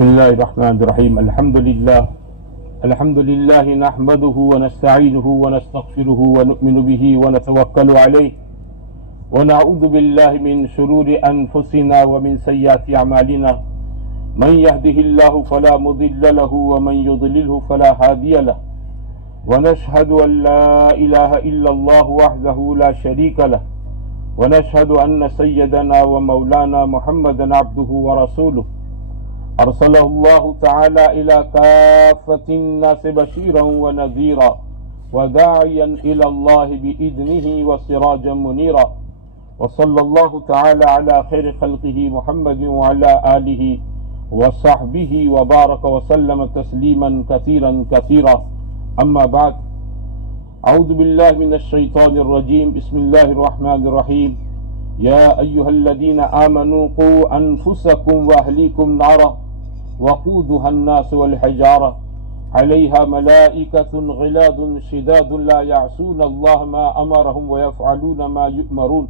بسم الله الرحمن الرحيم الحمد لله نحمده ونستعينه ونستغفره ونؤمن به ونتوكل عليه ونعوذ بالله من شرور أنفسنا ومن سيئات أعمالنا من يهده الله فلا مضل له ومن يضلله فلا هادي له ونشهد أن لا إله إلا الله وحده لا شريك له ونشهد أن سيدنا ومولانا محمدا عبده ورسوله أرسله الله تعالى إلى كافة الناس بشيرا ونذيرا وداعيا إلى الله بإذنه وسراجا منيرا وصلى الله تعالى على خير خلقه محمد وعلى آله وصحبه وبارك وسلم تسليما كثيرا كثيرا أما بعد أعوذ بالله من الشيطان الرجيم بسم الله الرحمن الرحيم يا أيها الذين آمنوا قوا أنفسكم وأهليكم نارا وقودها الناس والحجارة عليها ملائكة غلاظ شداد لا يعصون الله ما أمرهم ويفعلون ما يؤمرون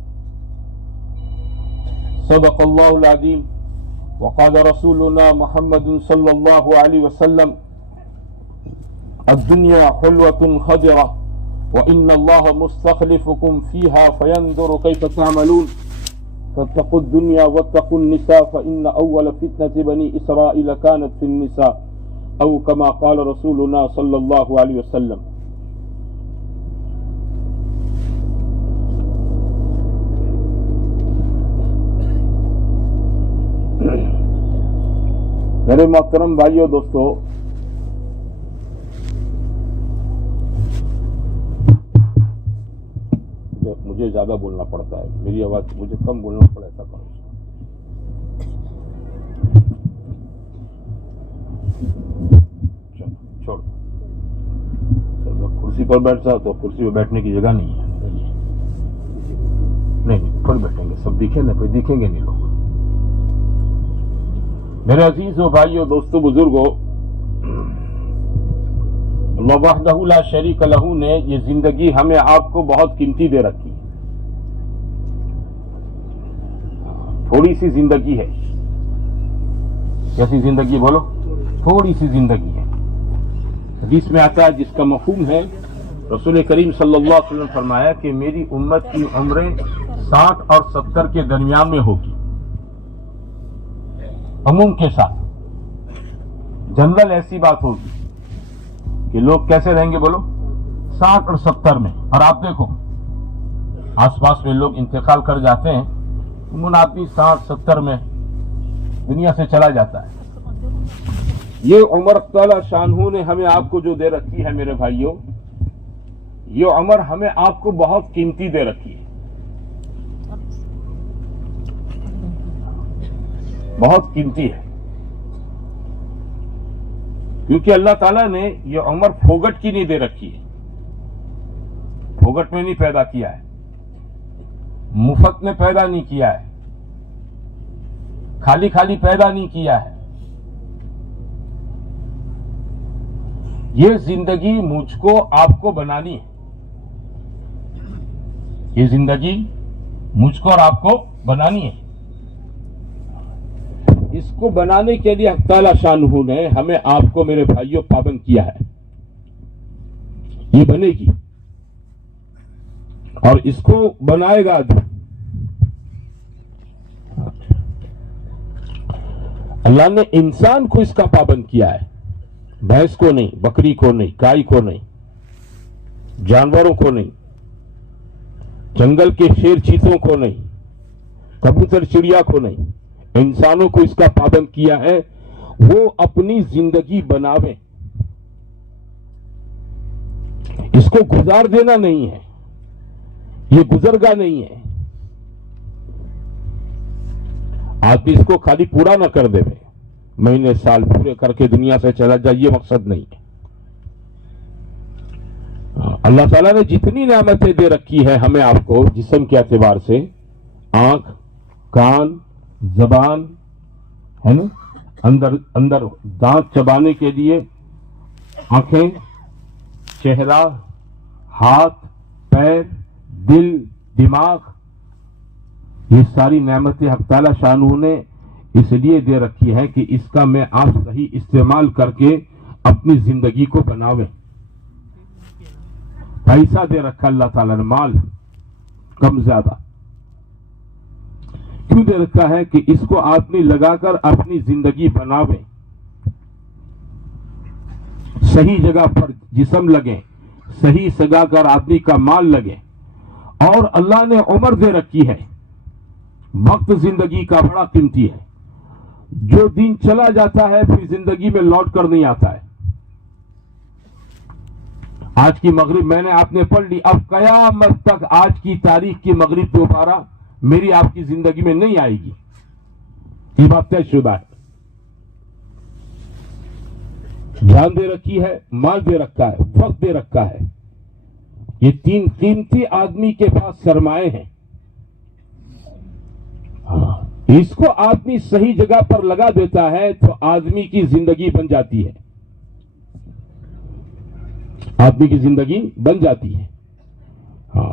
صدق الله العظيم وقال رسولنا محمد صلى الله عليه وسلم الدنيا حلوة خضرة وإن الله مستخلفكم فيها فينظر كيف تعملون فاتقوا الدنيا واتقوا النساء فإن أول فتنة بني إسرائيل كانت في النساء أو كما قال رسولنا صلى الله عليه وسلم. میرے محترم بھائیو دوستو، مجھے زیادہ بولنا پڑتا ہے، میری آواز مجھے کم بولنا پڑا، ایسا کرو. چھوڑ کرسی پر بیٹھتا تو کرسی پہ بیٹھنے کی جگہ نہیں ہے. نہیں پر بیٹھیں گے، سب دکھیں نا، کوئی دکھیں گے نہیں لوگ. میرے عزیزو بھائیو دوستو بزرگو، اللہ وحدہ لا شریک لہ نے یہ زندگی ہمیں آپ کو بہت قیمتی دے رکھی. تھوڑی سی زندگی ہے. کیسی زندگی بولو؟ تھوڑی سی زندگی ہے. حدیث میں آتا ہے جس کا مفہوم ہے، رسول کریم صلی اللہ علیہ وسلم فرمایا کہ میری امت کی عمریں 60 اور 70 کے درمیان میں ہوگی. عموم کے ساتھ جنرل ایسی بات ہوگی کہ لوگ کیسے رہیں گے بولو؟ 60 اور 70 میں. اور آپ دیکھو آس پاس میں لوگ انتقال کر جاتے ہیں، عموماً آدمی 60-70 میں دنیا سے چلا جاتا ہے. یہ عمر تعالی شانہ نے ہمیں آپ کو جو دے رکھی ہے میرے بھائیوں، یہ عمر ہمیں آپ کو بہت قیمتی دے رکھی ہے، بہت قیمتی ہے. کیونکہ اللہ تعالیٰ نے یہ عمر پھوگٹ کی نہیں دے رکھی ہے، پھوگٹ میں نہیں پیدا کیا ہے، مفت میں پیدا نہیں کیا ہے، خالی خالی پیدا نہیں کیا ہے. یہ زندگی مجھ کو آپ کو بنانی ہے. یہ زندگی مجھ کو اور آپ کو بنانی ہے. اس کو بنانے کے لیے حق تعالی شانہ نے ہمیں آپ کو میرے بھائیوں پابند کیا ہے. یہ بنے گی اور اس کو بنائے گا. اللہ نے انسان کو اس کا پابند کیا ہے، بھینس کو نہیں، بکری کو نہیں، گائے کو نہیں، جانوروں کو نہیں، جنگل کے شیر چیتوں کو نہیں، کبوتر چڑیا کو نہیں. انسانوں کو اس کا پابند کیا ہے وہ اپنی زندگی بناویں. اس کو گزار دینا نہیں ہے، یہ گزرگاہ نہیں ہے. آدمی اس کو خالی پورا نہ کر دے، مہینے سال پورے کر کے دنیا سے چلا جائے، یہ مقصد نہیں ہے. اللہ تعالیٰ نے جتنی نعمتیں دے رکھی ہے ہمیں آپ کو جسم کے اعتبار سے، آنکھ، کان، زبان ہے نا، اندر دانت چبانے کے لیے آنکھیں، چہرہ، ہاتھ، پیر، دل، دماغ، یہ ساری نعمتیں حق تعالی شانہ نے اس لیے دے رکھی ہے کہ اس کا میں آپ صحیح استعمال کر کے اپنی زندگی کو بناویں. پیسہ دے رکھا اللہ تعالیٰ نے، مال کم زیادہ کیوں دے رکھا ہے؟ کہ اس کو آدمی لگا کر اپنی زندگی بناویں، صحیح جگہ پر جسم لگے، صحیح سگا کر آدمی کا مال لگے. اور اللہ نے عمر دے رکھی ہے، وقت زندگی کا بڑا قیمتی ہے. جو دن چلا جاتا ہے پھر زندگی میں لوٹ کر نہیں آتا ہے. آج کی مغرب میں نے آپ نے پڑھ لی، اب قیامت تک آج کی تاریخ کی مغرب دوبارہ میری آپ کی زندگی میں نہیں آئے گی. یہ بات طے شدہ ہے. جان دے رکھی ہے، مال دے رکھا ہے، وقت دے رکھا ہے. یہ تین قیمتی آدمی کے پاس سرمائے ہیں. اس کو آدمی صحیح جگہ پر لگا دیتا ہے تو آدمی کی زندگی بن جاتی ہے. آدمی کی زندگی بن جاتی ہے. ہاں،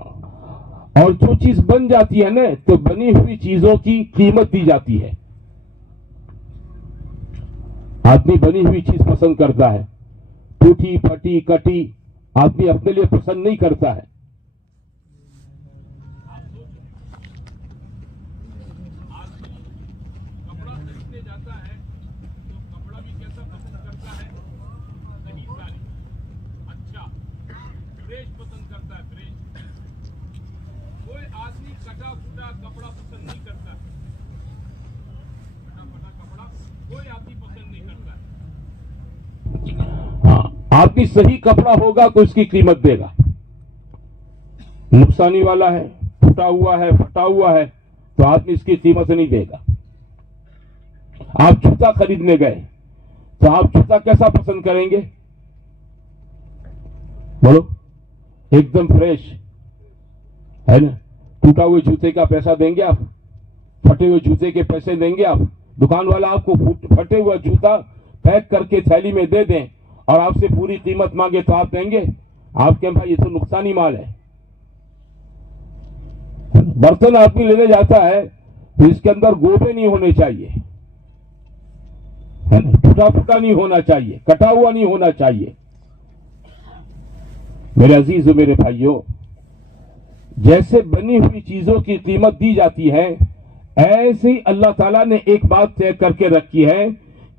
اور جو چیز بن جاتی ہے نا تو بنی ہوئی چیزوں کی قیمت دی جاتی ہے. آدمی بنی ہوئی چیز پسند کرتا ہے، ٹوٹی پھٹی کٹی آدمی اپنے لیے پسند نہیں کرتا ہے. کپڑا خریدنے جاتا ہے تو کپڑا بھی کیسا پسند کرتا ہے؟ صحیح ساری، اچھا فریش پسند کرتا ہے. فریش کوئی آدمی کٹا پھٹا کپڑا پسند نہیں کرتا. کٹا پھٹا کپڑا کوئی آدمی پسند نہیں کرتا. ہاں، آدمی صحیح کپڑا ہوگا تو اس کی قیمت دے گا. نقصانی والا ہے، پھٹا ہوا ہے، پھٹا ہوا ہے تو آدمی اس کی قیمت نہیں دے گا. آپ جوتا خریدنے گئے تو آپ جوتا کیسا پسند کریں گے؟ بولو. ایک دم فریش ہے نا. ٹوٹا ہوئے جوتے کا پیسہ دیں گے آپ؟ پھٹے ہوئے جوتے کے پیسے دیں گے آپ؟ دکان والا آپ کو پھٹے ہوا جوتا پیک کر کے تھیلی میں دے دیں اور آپ سے پوری قیمت مانگے تو آپ دیں گے؟ آپ کہیں بھائی یہ تو نقصانی مال ہے. برتن آدمی لینے جاتا ہے تو اس کے اندر گوبے نہیں ہونے چاہیے، ٹوٹا پھوٹا نہیں ہونا چاہیے، کٹا ہوا نہیں ہونا چاہیے. میرے عزیز و میرے بھائیوں، جیسے بنی ہوئی چیزوں کی قیمت دی جاتی ہے ایسے ہی اللہ تعالیٰ نے ایک بات طے کر کے رکھی ہے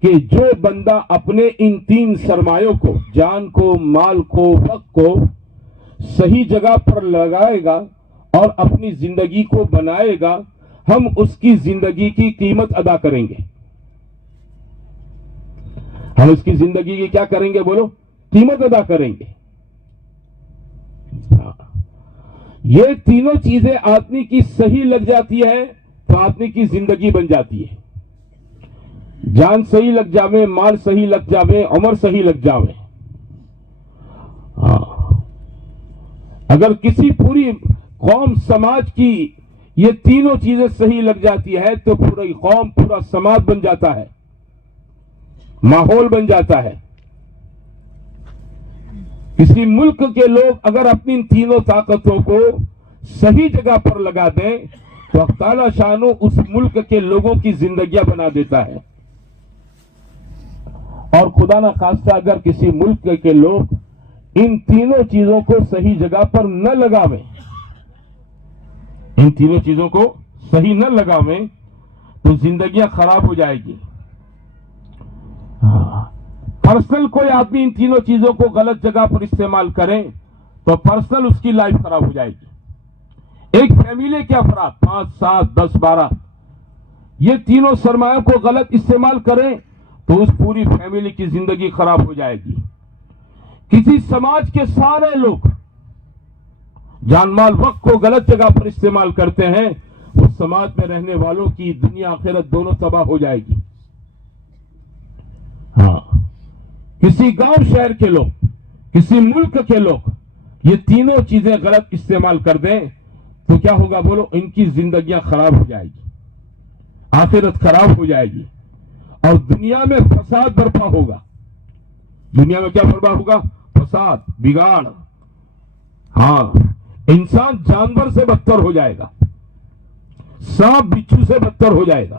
کہ جو بندہ اپنے ان تین سرمایوں کو، جان کو، مال کو، وقت کو صحیح جگہ پر لگائے گا اور اپنی زندگی کو بنائے گا، ہم اس کی زندگی کی قیمت ادا کریں گے. ہم اس کی زندگی کی کیا کریں گے؟ بولو. قیمت ادا کریں گے. یہ تینوں چیزیں آدمی کی صحیح لگ جاتی ہے تو آدمی کی زندگی بن جاتی ہے. جان صحیح لگ جاوے، مال صحیح لگ جاوے، عمر صحیح لگ جاوے. اگر کسی پوری قوم سماج کی یہ تینوں چیزیں صحیح لگ جاتی ہے تو پوری قوم، پورا سماج بن جاتا ہے، ماحول بن جاتا ہے. کسی ملک کے لوگ اگر اپنی ان تینوں طاقتوں کو صحیح جگہ پر لگا دیں تو اللہ تعالیٰ شانو اس ملک کے لوگوں کی زندگیاں بنا دیتا ہے. اور خدا نہ خواستہ اگر کسی ملک کے لوگ ان تینوں چیزوں کو صحیح جگہ پر نہ لگاویں، ان تینوں چیزوں کو صحیح نہ لگاویں تو زندگیاں خراب ہو جائے گی. پرسنل کوئی آدمی ان تینوں چیزوں کو غلط جگہ پر استعمال کریں تو پرسنل اس کی لائف خراب ہو جائے گی. ایک فیملی کے افراد 5 7 10 12 یہ تینوں سرمایوں کو غلط استعمال کریں تو اس پوری فیملی کی زندگی خراب ہو جائے گی. کسی سماج کے سارے لوگ جان مال وقت کو غلط جگہ پر استعمال کرتے ہیں، اس سماج میں رہنے والوں کی دنیا آخرت دونوں تباہ ہو جائے گی. ہاں، کسی گاؤں شہر کے لوگ، کسی ملک کے لوگ یہ تینوں چیزیں غلط استعمال کر دیں تو کیا ہوگا؟ بولو. ان کی زندگیاں خراب ہو جائے گی، آخرت خراب ہو جائے گی اور دنیا میں فساد برپا ہوگا. دنیا میں کیا برپا ہوگا؟ فساد، بگاڑ. ہاں، انسان جانور سے بدتر ہو جائے گا، سانپ بچھو سے بدتر ہو جائے گا.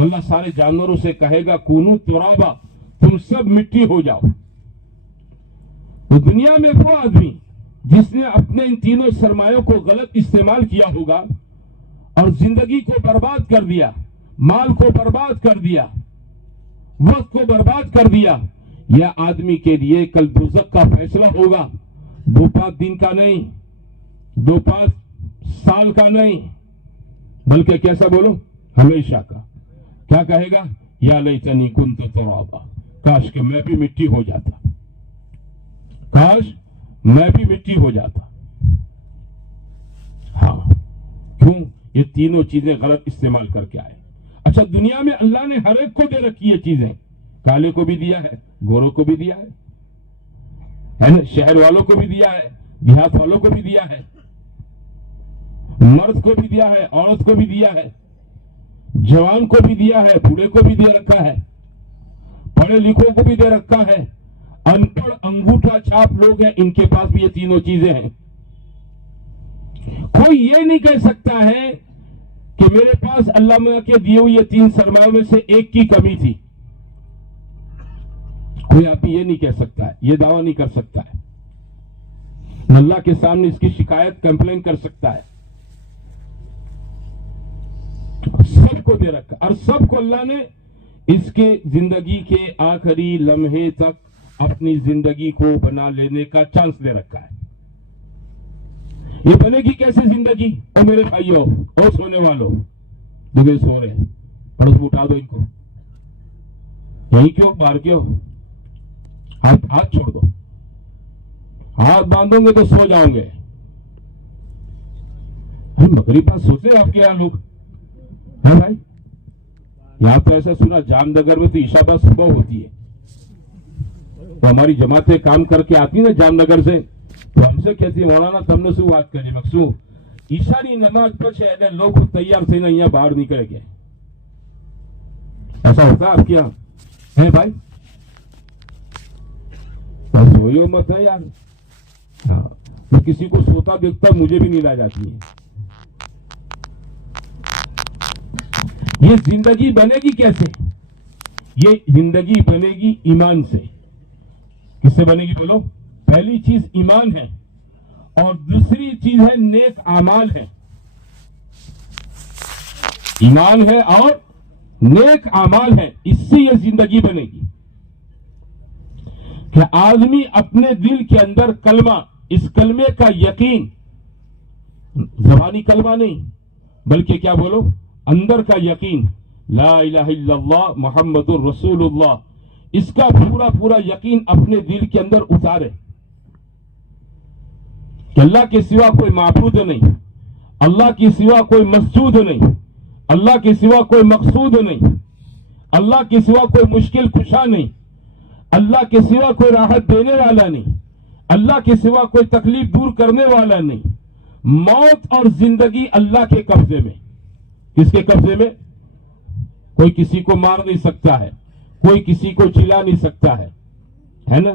تو اللہ سارے جانوروں سے کہے گا کونو ترابا، تم سب مٹی ہو جاؤ۔ تو دنیا میں وہ آدمی جس نے اپنے ان تینوں سرمایوں کو غلط استعمال کیا ہوگا اور زندگی کو برباد کر دیا، مال کو برباد کر دیا، وقت کو برباد کر دیا، یہ آدمی کے لیے کل دوزخ کا فیصلہ ہوگا۔ 2-5 دن کا نہیں، 2-5 سال کا نہیں، بلکہ کیسا بولو، ہمیشہ کا۔ کیا کہے گا؟ یا لیتنی کنت ترابا، کاش کہ میں بھی مٹی ہو جاتا، کاش میں بھی مٹی ہو جاتا۔ ہاں، کیوں؟ یہ تینوں چیزیں غلط استعمال کر کے آئے۔ اچھا، دنیا میں اللہ نے ہر ایک کو دے رکھی یہ چیزیں، کالے کو بھی دیا ہے، گوروں کو بھی دیا ہے نا، شہر والوں کو بھی دیا ہے، دیہات والوں کو بھی دیا ہے، مرد کو بھی دیا ہے، عورت کو بھی دیا ہے، جوان کو بھی دیا ہے، بوڑھے کو بھی دے رکھا ہے، پڑھے لکھوں کو بھی دے رکھا ہے، ان پڑھ انگوٹھا چھاپ لوگ ہیں، ان کے پاس بھی یہ تینوں چیزیں ہیں۔ کوئی یہ نہیں کہہ سکتا ہے کہ میرے پاس اللہ کے دیے ہوئے یہ 3 سرمایوں میں سے ایک کی کمی تھی۔ کوئی آدمی یہ نہیں کہہ سکتا ہے، یہ دعویٰ نہیں کر سکتا ہے، نہ اللہ کے سامنے اس کی شکایت کمپلین کر سکتا ہے۔ سب کو دے رکھا، اور سب کو اللہ نے اس کے زندگی کے آخری لمحے تک اپنی زندگی کو بنا لینے کا چانس دے رکھا ہے۔ یہ بنے گی کیسے زندگی؟ اور میرے بھائیوں اور سونے والوں، دبے سو رہے ہیں، پڑوس میں اٹھا دو ان کو، یہیں کیوں، باہر کیوں؟ ہاتھ چھوڑ دو، ہاتھ باندھو گے تو سو جاؤں گے۔ مغرب بات سوچے آپ کے یہاں لوگ ہے بھائی؟ یہاں تو ایسا سنا جام نگر میں تو عشاء بعد صبح ہوتی ہے، تو ہماری جماعتیں کام کر کے آتی نا جام نگر سے، تو ہم سے کہتی ہے مولانا تم نے سو بات کری مقصو عشاء نماز پڑھے لوگ خود تیار تھے نا یہاں باہر نکلے گئے۔ ایسا ہوتا ہے آپ کے یہاں ہے بھائی؟ سوئیو مت ہے یار، ہاں میں کسی کو سوتا دیکھتا مجھے بھی نیند آ جاتی ہے۔ یہ زندگی بنے گی کیسے؟ یہ زندگی بنے گی ایمان سے۔ کس سے بنے گی بولو؟ پہلی چیز ایمان ہے، اور دوسری چیز ہے نیک اعمال ہے۔ ایمان ہے اور نیک اعمال ہے، اس سے یہ زندگی بنے گی کہ آدمی اپنے دل کے اندر کلمہ، اس کلمے کا یقین، زبانی کلمہ نہیں بلکہ کیا بولو، اندر کا یقین، لا الہ الا اللہ محمد الرسول اللہ، اس کا پورا پورا یقین اپنے دل کے اندر اتارے کہ اللہ کے سوا کوئی معبود نہیں، اللہ کے سوا کوئی مسجود نہیں، اللہ کے سوا کوئی مقصود نہیں، اللہ کے سوا کوئی مشکل کشا نہیں، اللہ کے سوا کوئی راحت دینے والا نہیں، اللہ کے سوا کوئی تکلیف دور کرنے والا نہیں۔ موت اور زندگی اللہ کے قبضے میں۔ کس کے قبضے میں؟ کوئی کسی کو مار نہیں سکتا ہے، کوئی کسی کو چلا نہیں سکتا ہے نا؟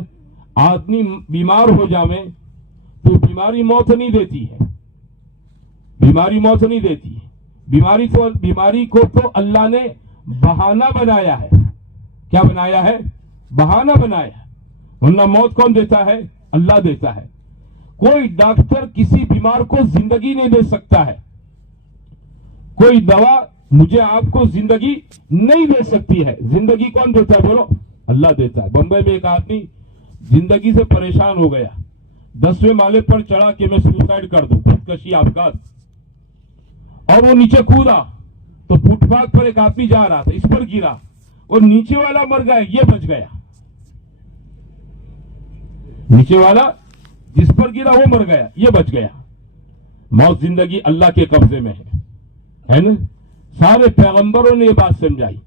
آدمی بیمار ہو جاوے تو بیماری موت نہیں دیتی ہے، بیماری موت نہیں دیتی ہے، بیماری کو تو اللہ نے بہانہ بنایا ہے۔ کیا بنایا ہے؟ بہانہ بنایا ہے، ورنہ موت کون دیتا ہے؟ اللہ دیتا ہے۔ کوئی ڈاکٹر کسی بیمار کو زندگی نہیں دے سکتا ہے، کوئی دوا مجھے آپ کو زندگی نہیں دے سکتی ہے۔ زندگی کون دیتا ہے بولو؟ اللہ دیتا ہے۔ بمبئی میں ایک آدمی زندگی سے پریشان ہو گیا، 10ویں مالے پر چڑھا کہ میں سوسائڈ کر دوں، خودکشی آپغات، اور وہ نیچے کودا تو فٹ پاتھ پر ایک آدمی جا رہا تھا، اس پر گرا اور نیچے والا مر گیا، یہ بچ گیا۔ نیچے والا جس پر گرا وہ مر گیا، یہ بچ گیا۔ موت زندگی اللہ کے قبضے میں ہے نا؟ سارے پیغمبروں نے یہ بات سمجھائی۔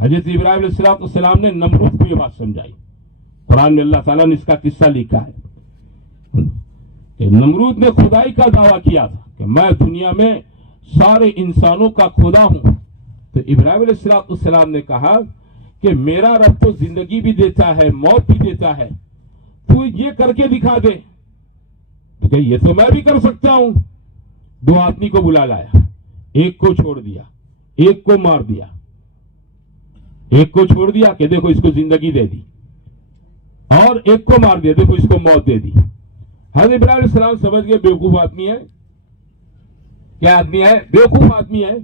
حضرت ابراہیم علیہ السلام نے نمرود کو یہ بات سمجھائی۔ قرآن میں اللہ تعالیٰ نے اس کا قصہ لکھا ہے کہ نمرود نے خدائی کا دعویٰ کیا تھا کہ میں دنیا میں سارے انسانوں کا خدا ہوں، تو ابراہیم علیہ السلام نے کہا کہ میرا رب تو زندگی بھی دیتا ہے، موت بھی دیتا ہے، تو یہ کر کے دکھا دے۔ تو کہ یہ تو میں بھی کر سکتا ہوں۔ 2 آدمی کو بلا لایا، ایک کو چھوڑ دیا، ایک کو مار دیا، ایک کو چھوڑ دیا کہ دیکھو اس کو زندگی دے دی، اور ایک کو مار دیا دیکھو اس کو موت دے دی۔ حضرت ابراہیم علیہ السلام سمجھ گئے بیوقوف آدمی ہے۔ کیا آدمی ہے؟ بیوقوف آدمی ہے۔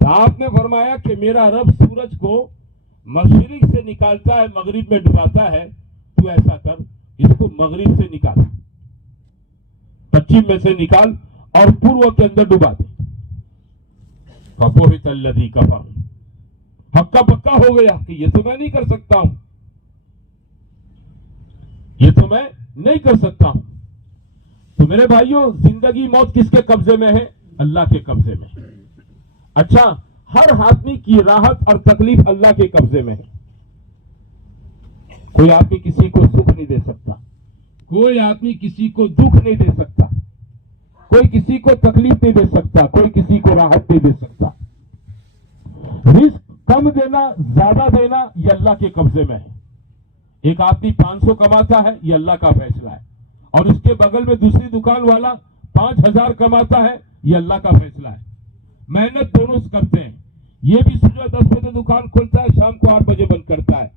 آپ نے فرمایا کہ میرا رب سورج کو مشرق سے نکالتا ہے مغرب میں ڈباتا ہے، تو ایسا کر اس کو مغرب سے نکال، پچھم میں سے نکال اور پورو کے اندر ڈبا دے۔ فَبُهِتَ الَّذِي كَفَرَ، پکا پکا ہو گیا کہ یہ تو میں نہیں کر سکتا ہوں، یہ تو میں نہیں کر سکتا ہوں۔ تو میرے بھائیوں، زندگی موت کس کے قبضے میں ہے؟ اللہ کے قبضے میں ہے۔ اچھا، ہر آدمی کی راحت اور تکلیف اللہ کے قبضے میں ہے۔ کوئی آدمی کسی کو سکھ نہیں دے سکتا، کوئی آدمی کسی کو دکھ نہیں دے سکتا، کوئی کسی کو تکلیف نہیں دے سکتا، کوئی کسی کو راحت نہیں دے سکتا۔ رزق کم دینا زیادہ دینا یہ اللہ کے قبضے میں ہے۔ ایک آدمی 500 کماتا ہے، یہ اللہ کا فیصلہ ہے، اور اس کے بغل میں دوسری دکان والا 5000 کماتا ہے، یہ اللہ کا فیصلہ ہے۔ محنت دونوں کرتے ہیں، یہ بھی صبح 10 بجے دکان کھولتا ہے، شام کو 8 بجے بند کرتا ہے،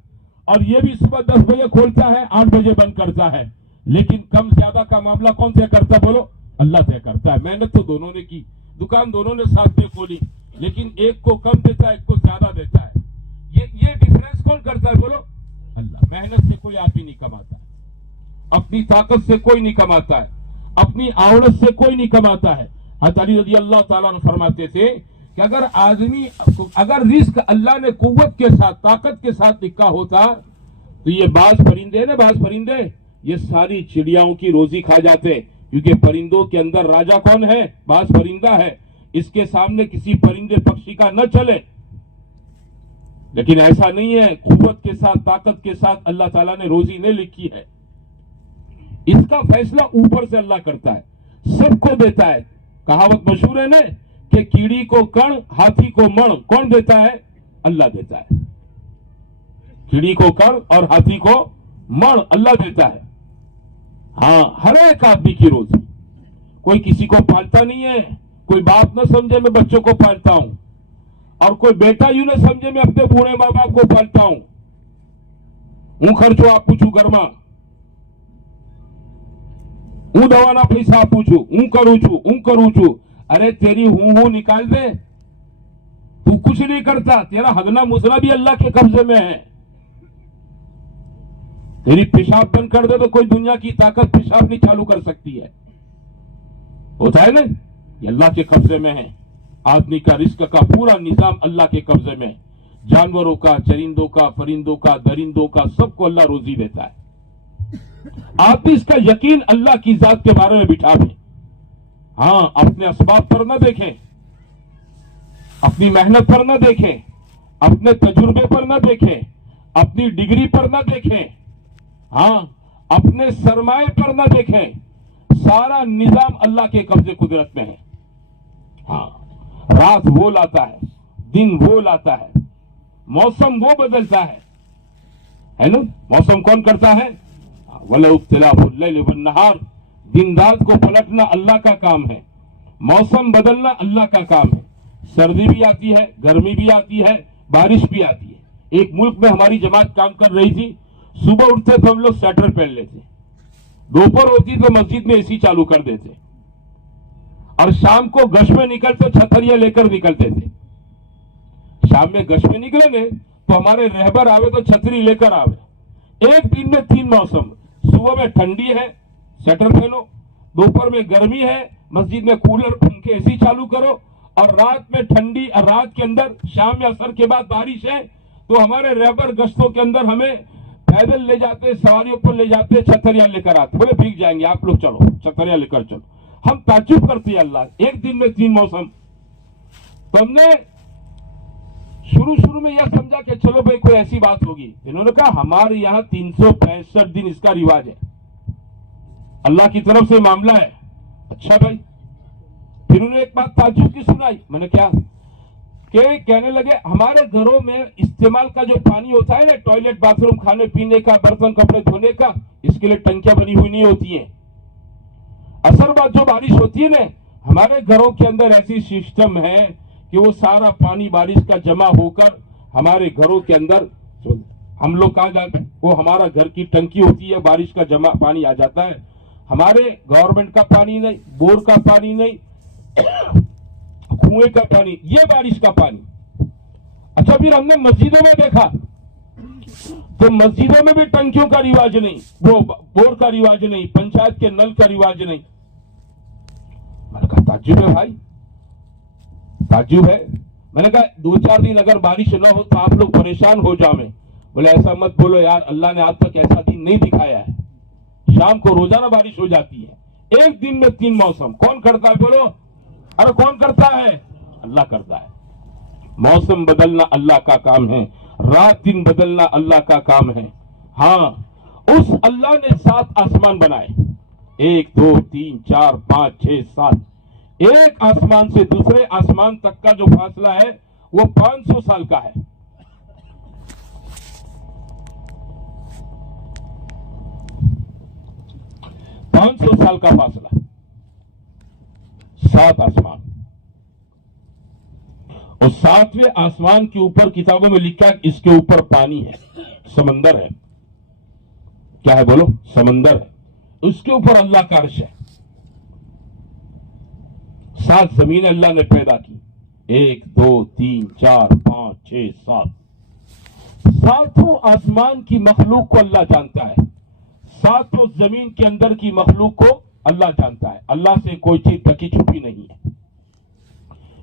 اور یہ بھی صبح 10 بجے کھولتا ہے، 8 بجے بند کرتا ہے، لیکن کم زیادہ کا معاملہ کون طے کرتا ہے؟ بولو، اللہ طے کرتا ہے۔ محنت تو دونوں نے کی، دکان دونوں نے ساتھ میں کھولی، لیکن ایک کو کم دیتا ہے، ایک کو زیادہ دیتا ہے۔ یہ ڈفرینس کون کرتا ہے؟ بولو، اللہ۔ محنت سے کوئی آدمی نہیں کماتا ہے، اپنی طاقت سے کوئی نہیں کماتا ہے، اپنی آوڑت سے کوئی نہیں کماتا ہے۔ حضرت علی رضی اللہ تعالیٰ عنہ فرماتے تھے کہ اگر رزق اللہ نے قوت کے ساتھ، طاقت کے ساتھ لکھا ہوتا تو یہ باز پرندے یہ ساری چڑیاؤں کی روزی کھا جاتے، کیونکہ پرندوں کے اندر راجا کون ہے؟ باز پرندہ ہے، اس کے سامنے کسی پرندے پکشی کا نہ چلے۔ لیکن ایسا نہیں ہے، قوت کے ساتھ، طاقت کے ساتھ اللہ تعالیٰ نے روزی نہیں لکھی ہے، اس کا فیصلہ اوپر سے اللہ کرتا ہے، سب کو دیتا ہے۔ کہاوت مشہور ہے نا کہ کیڑی کو کڑ ہاتھی کو مڑ، کون دیتا ہے؟ اللہ دیتا ہے۔ کیڑی کو کڑ اور ہاتھی کو مڑ اللہ دیتا ہے۔ ہاں، ہر ایک آدمی کی روزی، کوئی کسی کو پالتا نہیں ہے۔ کوئی باپ نہ سمجھے میں بچوں کو پالتا ہوں، اور کوئی بیٹا یوں نہ سمجھے میں اپنے بوڑھے ماں باپ کو پالتا ہوں۔ خرچو آپ پوچھو گھر میں، دوانا پیسہ آپ پوچھو، کروں چھو۔ ارے تیری ہوں نکال دے، تو کچھ نہیں کرتا، تیرا ہگنا مسنا بھی اللہ کے قبضے میں ہے۔ تیری پیشاب بند کر دے تو کوئی دنیا کی طاقت پیشاب نہیں چالو کر سکتی ہے، ہوتا ہے نا؟ یہ اللہ کے قبضے میں ہے۔ آدمی کا رزق کا پورا نظام اللہ کے قبضے میں ہے۔ جانوروں کا، چرندوں کا، پرندوں کا، درندوں کا، سب کو اللہ روزی دیتا ہے۔ آپ بھی اس کا یقین اللہ کی ذات کے بارے میں بٹھا دیں۔ ہاں، اپنے اسباب پر نہ دیکھیں، اپنی محنت پر نہ دیکھیں، اپنے تجربے پر نہ دیکھیں، اپنی ڈگری پر نہ دیکھیں، ہاں، اپنے سرمایہ پر نہ دیکھیں۔ سارا نظام اللہ کے قبضے قدرت میں ہے۔ ہاں، رات وہ لاتا ہے، دن وہ لاتا ہے، موسم وہ بدلتا ہے نا؟ موسم کون کرتا ہے؟ وَلَوْ اخْتِلَافُ اللَّيْلِ وَالنَّهَارِ، دن رات کو پلٹنا اللہ کا کام ہے، موسم بدلنا اللہ کا کام ہے۔ سردی بھی آتی ہے، گرمی بھی آتی ہے، بارش بھی آتی ہے۔ ایک ملک میں ہماری جماعت کام کر رہی تھی، صبح اٹھتے تو ہم لوگ سویٹر پہن لیتے، دوپہر ہوتی تو مسجد میں اے سی چالو کر دیتے، اور شام کو گشت میں نکلتے چھتریاں لے کر نکلتے تھے۔ شام میں گشت میں نکلے گے تو ہمارے رہبر آوے تو چھتری لے کر آوے۔ ایک دن میں 3 موسم، صبح میں ٹھنڈی ہے، سویٹر پہنو، دوپہر میں گرمی ہے، مسجد میں کولر پنکھے اے سی چالو کرو، اور رات میں ٹھنڈی، اور رات کے اندر شام یا عصر کے بعد بارش ہے، تو ہمارے رہبر گشتوں کے اندر ہمیں پیدل لے جاتے، سواریوں پر لے جاتے، چھتریاں لے کر آتے، بولے بھیگ جائیں گے آپ لوگ، چلو چھتریاں لے کر چلو۔ ہم تعجب کرتے ہیں، اللہ ایک دن میں 3 موسم۔ تو ہم نے شروع میں یہ سمجھا کہ چلو بھائی کوئی ایسی بات ہوگی۔ انہوں نے کہا ہمارے یہاں 365 دن اس کا رواج ہے، اللہ کی طرف سے معاملہ ہے۔ اچھا بھائی، پھر انہوں نے ایک بات تعجب کی سنائی، میں نے کیا کہ کہنے لگے ہمارے گھروں میں استعمال کا جو پانی ہوتا ہے نا، ٹوائلٹ، باتھ روم، کھانے پینے کا، برتن کپڑے دھونے کا، اس کے لیے ٹنکیاں بنی ہوئی نہیں ہوتی ہیں۔ اثر بعد جو بارش ہوتی ہے نا، ہمارے گھروں کے اندر ایسی سسٹم ہے کہ وہ سارا پانی بارش کا جمع ہو کر ہمارے گھروں کے اندر ہم لوگ کہاں جاتے ہیں, وہ ہمارا گھر کی ٹنکی ہوتی ہے, بارش کا جمع پانی آ جاتا ہے. ہمارے گورنمنٹ کا پانی نہیں, بور کا پانی نہیں, کنویں کا پانی, یہ بارش کا پانی. اچھا پھر ہم نے مسجدوں میں دیکھا تو مسجدوں میں بھی ٹنکیوں کا رواج نہیں, وہ بور کا رواج نہیں, پنچایت کے نل کا رواج نہیں. میں نے کہا تعجب ہے بھائی, تعجب ہے. میں نے کہا 2-4 دن اگر بارش نہ ہو تو آپ لوگ پریشان ہو جاؤں. بولے ایسا مت بولو یار, اللہ نے آج تک ایسا دن نہیں دکھایا ہے. شام کو روزانہ بارش ہو جاتی ہے, ایک دن میں 3 موسم. کون کرتا ہے بولو؟ ارے کون کرتا ہے؟ اللہ کرتا ہے. موسم بدلنا اللہ کا کام ہے, رات دن بدلنا اللہ کا کام ہے. ہاں, اس اللہ نے 7 آسمان بنائے, 1 2 3 4 5 6 7. ایک آسمان سے دوسرے آسمان تک کا جو فاصلہ ہے وہ 500 سال کا ہے. 500 سال کا فاصلہ, 7 آسمان. اور 7ویں آسمان کے اوپر کتابوں میں لکھا ہے اس کے اوپر پانی ہے, سمندر ہے. کیا ہے بولو؟ سمندر ہے. اس کے اوپر اللہ کا عرش ہے. 7 زمینیں اللہ نے پیدا کی, 1 2 3 4 5 6 7. 7 آسمان کی مخلوق کو اللہ جانتا ہے, 7 زمین کے اندر کی مخلوق کو اللہ جانتا ہے. اللہ سے کوئی چیز ڈکی چھپی نہیں ہے,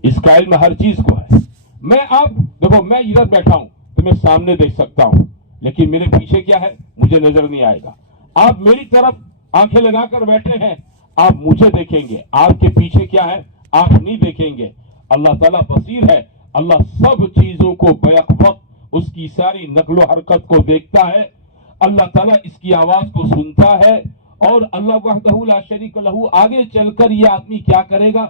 اس کا علم ہر چیز کو ہے. میں آپ دیکھو, میں ادھر بیٹھا ہوں تو میں سامنے دیکھ سکتا ہوں, لیکن میرے پیچھے کیا ہے مجھے نظر نہیں آئے گا. آپ میری طرف آنکھیں لگا کر بیٹھے ہیں, آپ مجھے دیکھیں گے, آپ کے پیچھے کیا ہے آپ نہیں دیکھیں گے. اللہ تعالیٰ بصیر ہے, اللہ سب چیزوں کو بیک وقت اس کی ساری نقل و حرکت کو دیکھتا ہے. اللہ تعالیٰ اس کی آواز کو سنتا ہے. اور اللہ وحدہ لا شریک لہ, آگے چل کر یہ آدمی کیا کرے گا,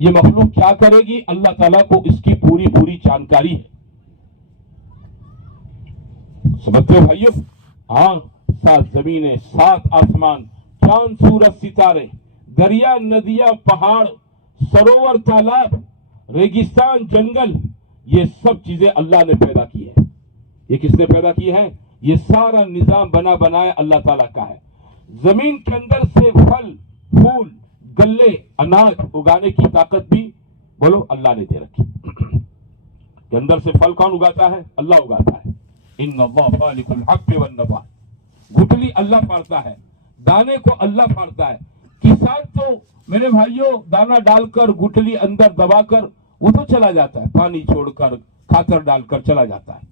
یہ مخلوق کیا کرے گی, اللہ تعالیٰ کو اس کی پوری جانکاری ہے. سمجھتے ہو بھائیو؟ ہاں, 7 زمینیں, 7 آسمان, چاند سورج ستارے, دریا ندیاں پہاڑ سروور تالاب ریگستان جنگل, یہ سب چیزیں اللہ نے پیدا کی ہے. یہ کس نے پیدا کی ہے؟ یہ سارا نظام بنایا اللہ تعالیٰ کا ہے. زمین کے اندر سے پھل پھول گلے اناج اگانے کی طاقت بھی بولو اللہ نے دے رکھی. کے اندر سے پھل کون اگاتا ہے؟ اللہ اگاتا ہے. ان اللہ خالق الحب والنوى, گٹلی اللہ پھاڑتا ہے, دانے کو اللہ پھاڑتا ہے. کسان تو میرے بھائیوں دانا ڈال کر گٹلی اندر دبا کر وہ تو چلا جاتا ہے, پانی چھوڑ کر کھاکر ڈال کر چلا جاتا ہے.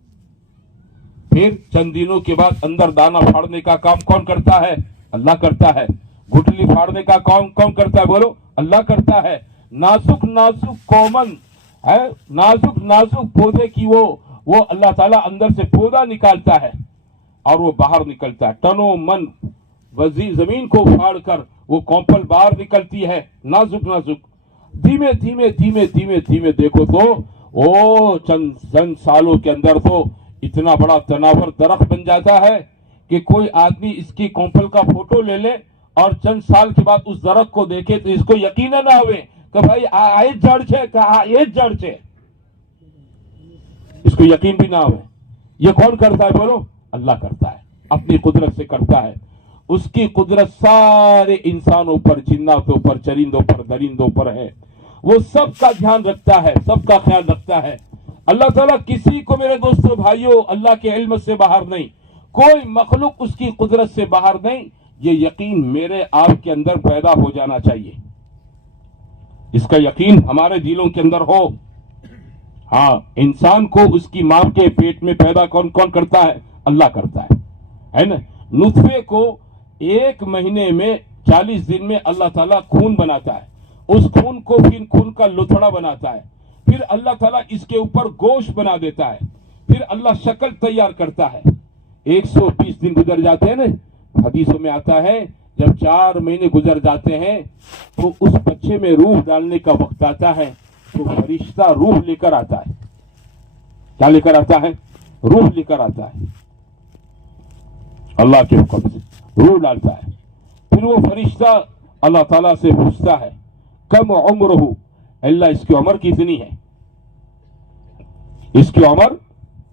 پھر چند دنوں کے بعد اندر دانا پھاڑنے کا کام کون کرتا ہے؟ اللہ کرتا ہے. گٹلی پھاڑنے کا کام کون کرتا ہے بولو؟ اللہ کرتا ہے. نازک کومن ہے, نازک پودے کی وہ اللہ تعالیٰ اندر سے پودا نکالتا ہے اور وہ باہر نکلتا ہے. تنو من زمین کو پھاڑ کر وہ کومپل باہر نکلتی ہے, نازک دھیمے دیکھو تو چند سالوں کے اندر تو اتنا بڑا تناور درخت بن جاتا ہے کہ کوئی آدمی اس کی کومپل کا فوٹو لے لے اور چند سال کے بعد اس درخت کو دیکھے تو اس کو یقین نہ ہوئے کہ بھائی آئے جڑ چھے, اس کو یقین بھی نہ ہوئے. یہ کون کرتا ہے بولو؟ اللہ کرتا ہے, اپنی قدرت سے کرتا ہے. اس کی قدرت سارے انسانوں پر, جناتوں پر, چرندوں پر, درندوں پر ہے. وہ سب کا دھیان رکھتا ہے, سب کا خیال رکھتا ہے. اللہ تعالیٰ کسی کو میرے دوستو بھائیوں اللہ کے علم سے باہر نہیں, کوئی مخلوق اس کی قدرت سے باہر نہیں. یہ یقین میرے آپ کے اندر پیدا ہو جانا چاہیے, اس کا یقین ہمارے دلوں کے اندر ہو. ہاں, انسان کو اس کی ماں کے پیٹ میں پیدا کون کرتا ہے؟ اللہ کرتا ہے نا. نطفے کو 1 مہینے میں 40 دن میں اللہ تعالیٰ خون بناتا ہے. اس خون کو پھر خون کا لتھڑا بناتا ہے. پھر اللہ تعالیٰ اس کے اوپر گوشت بنا دیتا ہے. پھر اللہ شکل تیار کرتا ہے. 120 دن گزر جاتے ہیں نا, حدیثوں میں آتا ہے جب 4 مہینے گزر جاتے ہیں تو اس بچے میں روح ڈالنے کا وقت آتا ہے تو فرشتہ روح لے کر آتا ہے. کیا لے کر آتا ہے؟ روح لے کر آتا ہے. اللہ کے حکم سے روح ڈالتا ہے. پھر وہ فرشتہ اللہ تعالیٰ سے پوچھتا ہے کم عمرہ, اللہ اس کی عمر کتنی ہے, اس کی عمر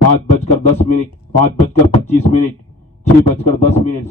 5:10, 5:25, 6:10,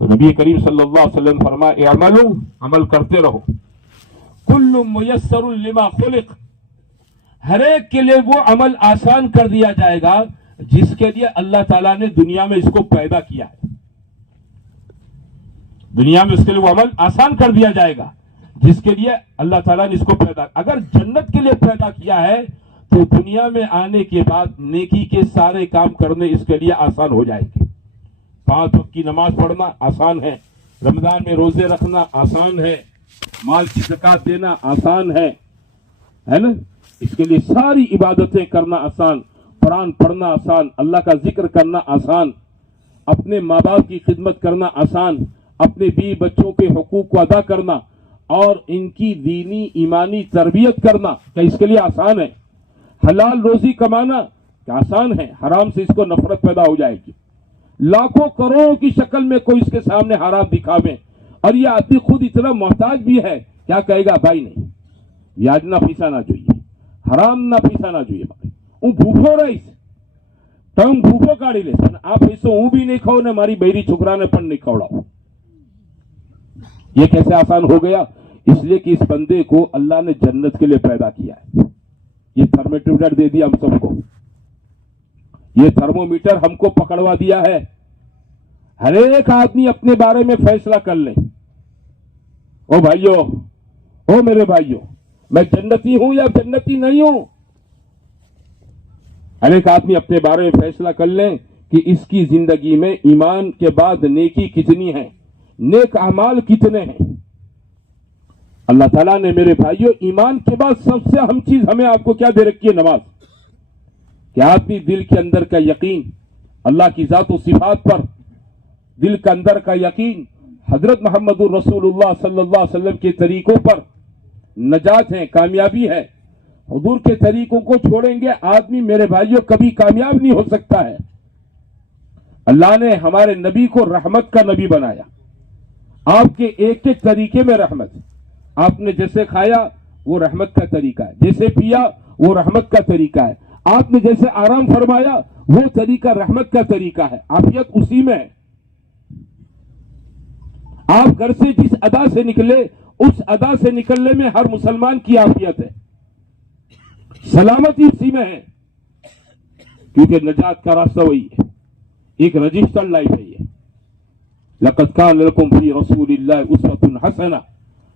تو نبی کریم صلی اللہ علیہ وسلم فرمائے اعملو، عمل کرتے رہو، کل میسر لما خلق، ہر ایک کے لیے وہ عمل آسان کر دیا جائے گا جس کے لیے اللہ تعالیٰ نے دنیا میں اس کو پیدا کیا ہے. دنیا میں اس کے لیے وہ عمل آسان کر دیا جائے گا جس کے لیے اللہ تعالیٰ نے اس کو پیدا. اگر جنت کے لیے پیدا کیا ہے تو دنیا میں آنے کے بعد نیکی کے سارے کام کرنے اس کے لیے آسان ہو جائے گے. 5 وقت کی نماز پڑھنا آسان ہے، رمضان میں روزے رکھنا آسان ہے، مال کی زکات دینا آسان ہے نا. اس کے لیے ساری عبادتیں کرنا آسان، قرآن پڑھنا آسان، اللہ کا ذکر کرنا آسان، اپنے ماں باپ کی خدمت کرنا آسان، اپنے بیوی بچوں کے حقوق کو ادا کرنا اور ان کی دینی ایمانی تربیت کرنا کیا اس کے لیے آسان ہے؟ حلال روزی کمانا کیا آسان ہے؟ حرام سے اس کو نفرت پیدا ہو جائے گی. لاکھوں کروڑوں کی شکل میں کوئی اس کے سامنے حرام دکھاوے اور یہ آدمی خود اتنا محتاج بھی ہے، کیا کہے گا؟ بھائی نہیں بیاج نہ پیسا نہ چاہیے، حرام نہ پیسا نہ چاہیے، હું ભૂખો રહીશ તો હું ભૂખો કાઢી લઈશ અને આ પૈસો હું બી નહીં ખાઉં ને મારી બૈરી છોકરાને પણ નહીં ખવડાવું. یہ کیسے آسان ہو گیا؟ اس لیے کہ اس بندے کو اللہ نے جنت کے لیے پیدا کیا ہے. یہ تھرمومیٹر دے دیا ہم سب کو، یہ تھرمومیٹر ہم کو پکڑوا دیا ہے. ہر ایک آدمی اپنے بارے میں فیصلہ کر لے. او بھائیو، او میرے بھائیو، میں جنتی ہوں یا جنتی نہیں ہوں؟ ہر ایک آدمی اپنے بارے میں فیصلہ کر لیں کہ اس کی زندگی میں ایمان کے بعد نیکی کتنی ہے، نیک اعمال کتنے ہیں. اللہ تعالیٰ نے میرے بھائیوں ایمان کے بعد سب سے اہم چیز ہمیں آپ کو کیا دے رکھی ہے؟ نماز. کہ آدمی دل کے اندر کا یقین اللہ کی ذات و صفات پر، دل کے اندر کا یقین حضرت محمد الرسول اللہ صلی اللہ علیہ وسلم کے طریقوں پر نجات ہے، کامیابی ہے. حضور کے طریقوں کو چھوڑیں گے آدمی میرے بھائیوں کبھی کامیاب نہیں ہو سکتا ہے. اللہ نے ہمارے نبی کو رحمت کا نبی بنایا. آپ کے ایک ایک طریقے میں رحمت. آپ نے جیسے کھایا وہ رحمت کا طریقہ ہے، جیسے پیا وہ رحمت کا طریقہ ہے، آپ نے جیسے آرام فرمایا وہ طریقہ رحمت کا طریقہ ہے. عافیت اسی میں ہے. آپ گھر سے جس ادا سے نکلے اس ادا سے نکلنے میں ہر مسلمان کی عافیت ہے، سلامتی اسی میں ہے. کیونکہ نجات کا راستہ وہی ہے، ایک رجسٹرڈ لائف ہے. یہ لقد کان لکم فی رسول اللہ اسوۃ حسنہ،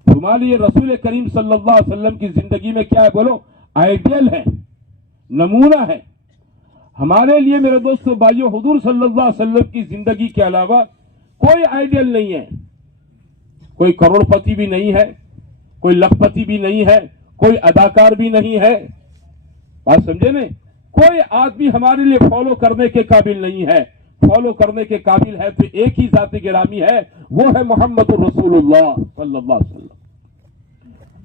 تمہارے لیے رسول کریم صلی اللہ علیہ وسلم کی زندگی میں کیا ہے؟ بولو، آئیڈیل ہے، نمونہ ہے. ہمارے لیے میرے دوستو بھائیو حضور صلی اللہ علیہ وسلم کی زندگی کے علاوہ کوئی آئیڈیل نہیں ہے. کوئی کروڑ پتی بھی نہیں ہے، کوئی لکھ پتی بھی نہیں ہے، کوئی اداکار بھی نہیں ہے. بات سمجھے نا؟ کوئی آدمی ہمارے لیے فالو کرنے کے قابل نہیں ہے. فالو کرنے کے قابل ہے تو ایک ہی ذات گرامی ہے، وہ ہے محمد الرسول اللہ صلی اللہ علیہ وسلم.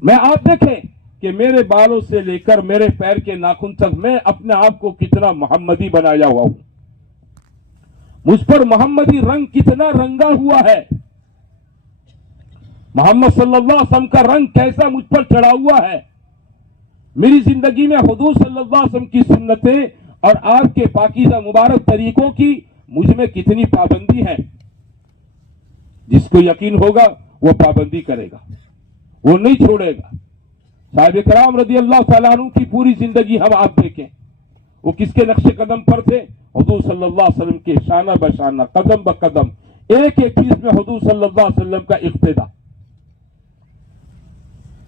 میں آپ دیکھیں کہ میرے بالوں سے لے کر میرے پیر کے ناخن تک میں اپنے آپ کو کتنا محمدی بنایا ہوا ہوں. مجھ پر محمدی رنگ کتنا رنگا ہوا ہے. محمد صلی اللہ علیہ وسلم کا رنگ کیسا مجھ پر چڑھا ہوا ہے. میری زندگی میں حضور صلی اللہ علیہ وسلم کی سنتیں اور آپ کے پاکیزہ مبارک طریقوں کی مجھ میں کتنی پابندی ہے. جس کو یقین ہوگا وہ پابندی کرے گا، وہ نہیں چھوڑے گا. صحابہ کرام رضی اللہ تعالیٰ عنہ کی پوری زندگی ہم آپ دیکھیں، وہ کس کے نقش قدم پر تھے؟ حضور صلی اللہ علیہ وسلم کے شانہ بشانہ، قدم بقدم، ایک ایک چیز میں حضور صلی اللہ علیہ وسلم کا اقتدا،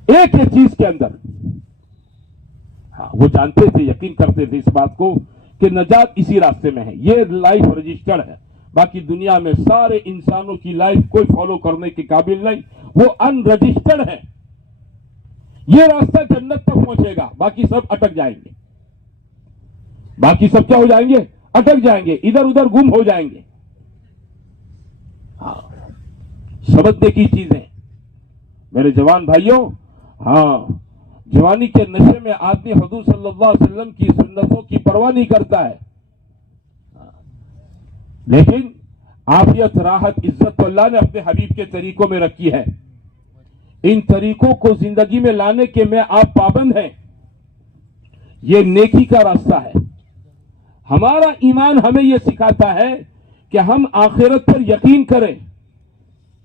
ایک ایک چیز کے اندر. ہاں، وہ جانتے تھے، یقین کرتے تھے اس بات کو کہ نجات اسی راستے میں ہے. یہ لائف رجسٹرڈ ہے. باقی دنیا میں سارے انسانوں کی لائف کوئی فالو کرنے کے قابل نہیں، وہ ان رجسٹرڈ ہے. یہ راستہ جنت تک پہنچے گا، باقی سب اٹک جائیں گے. باقی سب کیا ہو جائیں گے؟ اٹک جائیں گے، ادھر ادھر گم ہو جائیں گے. ہاں، سمجھنے کی چیزیں میرے جوان بھائیوں. ہاں، جوانی کے نشے میں آدمی حضور صلی اللہ علیہ وسلم کی سنتوں کی پرواہ نہیں کرتا ہے. لیکن عافیت، راحت، عزت تو اللہ نے اپنے حبیب کے طریقوں میں رکھی ہے. ان طریقوں کو زندگی میں لانے کے میں آپ پابند ہیں. یہ نیکی کا راستہ ہے. ہمارا ایمان ہمیں یہ سکھاتا ہے کہ ہم آخرت پر یقین کریں،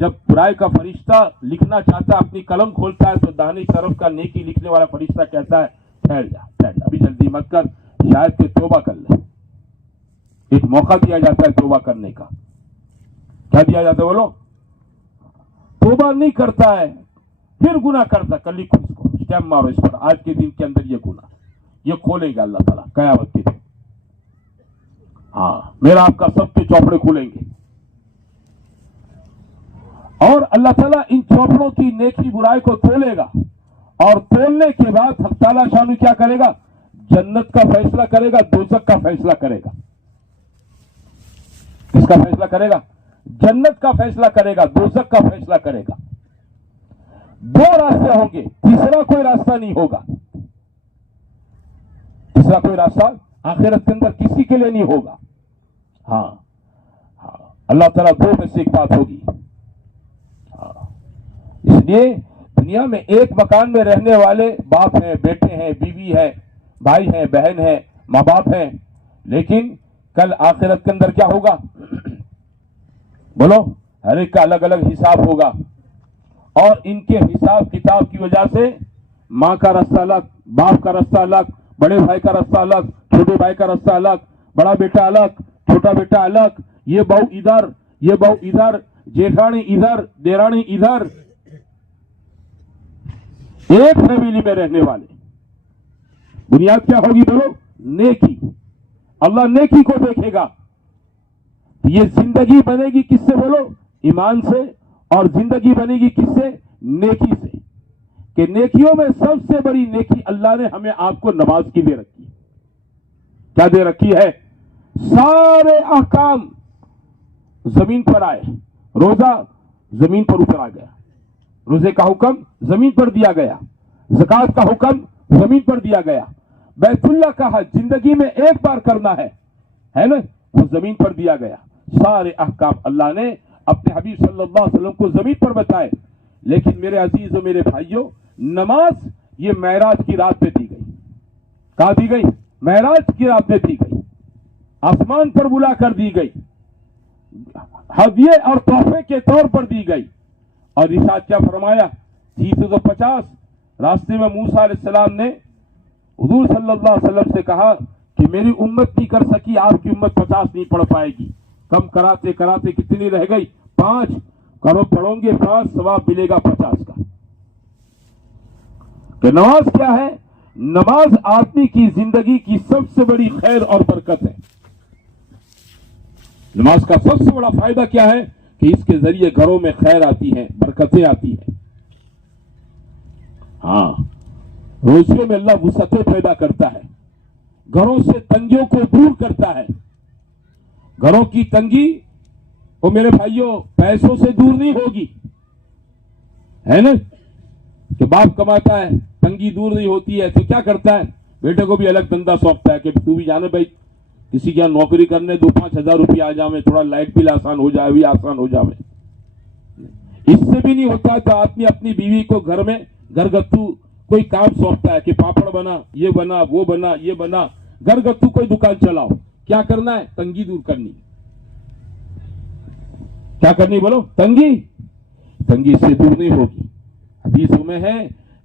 جب برائی کا فرشتہ لکھنا چاہتا ہے اپنی قلم کھولتا ہے تو داہنی طرف کا نیکی لکھنے والا فرشتہ کہتا ہے ٹھہر جا ابھی جلدی مت کر، شاید کہ توبہ کر لے. ایک موقع دیا جاتا ہے توبہ کرنے کا. کیا دیا جاتا ہے بولو؟ توبہ نہیں کرتا ہے پھر گناہ کرتا. کل لکھو اس کو، اسٹیمپ مارو اس پر، آج کے دن کے اندر یہ گناہ یہ کھولیں گے اللہ تعالیٰ قیامت کے دن. ہاں میرا آپ کا سب کے چوپڑے کھولیں گے اور اللہ تعالیٰ ان چوپڑوں کی نیکی برائی کو تولے گا اور تولنے کے بعد حق تعالیٰ شانو کیا کرے گا؟ جنت کا فیصلہ کرے گا، دوزخ کا فیصلہ کرے گا. کس کا فیصلہ کرے گا؟ جنت کا فیصلہ کرے گا، دوزخ کا فیصلہ کرے گا. دو راستے ہوں گے، تیسرا کوئی راستہ نہیں ہوگا. تیسرا کوئی راستہ آخرت کے اندر کسی کے لیے نہیں ہوگا. ہاں اللہ تعالیٰ دو میں سے ایک بات ہوگی. اس لیے دنیا میں ایک مکان میں رہنے والے باپ ہیں، بیٹے ہیں، بیوی ہے، بھائی ہیں، بہن ہیں، ماں باپ ہیں، لیکن کل آخرت کے اندر کیا ہوگا؟ بولو، ہر ایک کا الگ الگ حساب ہوگا اور ان کے حساب کتاب کی وجہ سے ماں کا رستہ الگ، باپ کا رستہ الگ، بڑے بھائی کا رستہ الگ، چھوٹے بھائی کا رستہ الگ، بڑا بیٹا الگ، چھوٹا بیٹا الگ، یہ بہو ادھر، یہ بہو ادھر، جیٹھانی ادھر، دیرانی ادھر. ایک فیملی میں رہنے والے. بنیاد کیا ہوگی بولو؟ نیکی. اللہ نیکی کو دیکھے گا. یہ زندگی بنے گی کس سے بولو؟ ایمان سے. اور زندگی بنے گی کس سے؟ نیکی سے. کہ نیکیوں میں سب سے بڑی نیکی اللہ نے ہمیں آپ کو نماز کی دے رکھی ہے. کیا دے رکھی ہے؟ سارے احکام زمین پر آئے. روزہ زمین پر اتر آ گیا، روزے کا حکم زمین پر دیا گیا، زکات کا حکم زمین پر دیا گیا، بیت اللہ کا حج زندگی میں ایک بار کرنا ہے نا، وہ زمین پر دیا گیا. سارے احکام اللہ نے اپنے حبیب صلی اللہ علیہ وسلم کو زمین پر بتائے. لیکن میرے عزیز و میرے بھائیوں، نماز یہ معراج کی رات میں دی گئی. کہاں دی گئی؟ معراج کی رات میں دی گئی، آسمان پر بلا کر دی گئی، ہدیے اور تحفے کے طور پر دی گئی. اور ارشاد کیا فرمایا؟ 350 راستے میں موسیٰ علیہ السلام نے حضور صلی اللہ علیہ وسلم سے کہا کہ میری امت نہیں کر سکی، آپ کی امت 50 نہیں پڑھ پائے گی. کم کراتے کراتے کتنی رہ گئی؟ 5. کرو پڑھو گے 5، ثواب ملے گا 50 کا. کہ نماز کیا ہے؟ نماز آدمی کی زندگی کی سب سے بڑی خیر اور برکت ہے. نماز کا سب سے بڑا فائدہ کیا ہے؟ کہ اس کے ذریعے گھروں میں خیر آتی ہے، برکتیں آتی ہیں. ہاں روزیوں میں اللہ وسعتیں پیدا کرتا ہے، گھروں سے تنگیوں کو دور کرتا ہے. گھروں کی تنگی وہ میرے بھائیوں پیسوں سے دور نہیں ہوگی، ہے نا؟ کہ باپ کماتا ہے تنگی دور نہیں ہوتی ہے تو کیا کرتا ہے؟ بیٹے کو بھی الگ دھندا سونپتا ہے کہ تو بھی جانے بھائی کسی کے یہاں نوکری کرنے 2-5 ہزار روپیہ آ جائے، تھوڑا لائٹ بل آسان ہو جائے، بھی آسان ہو جائے. اس سے بھی نہیں ہوتا تو آدمی اپنی بیوی کو گھر میں گھرگتو کوئی کام سونپتا ہے کہ پاپڑ بنا، یہ بنا، وہ بنا، یہ بنا، گھرگتو کوئی دکان چلاؤ. کیا کرنا ہے؟ تنگی دور کرنی. کیا کرنی بولو؟ تنگی سے دور نہیں ہوگی. حدیثوں میں ہے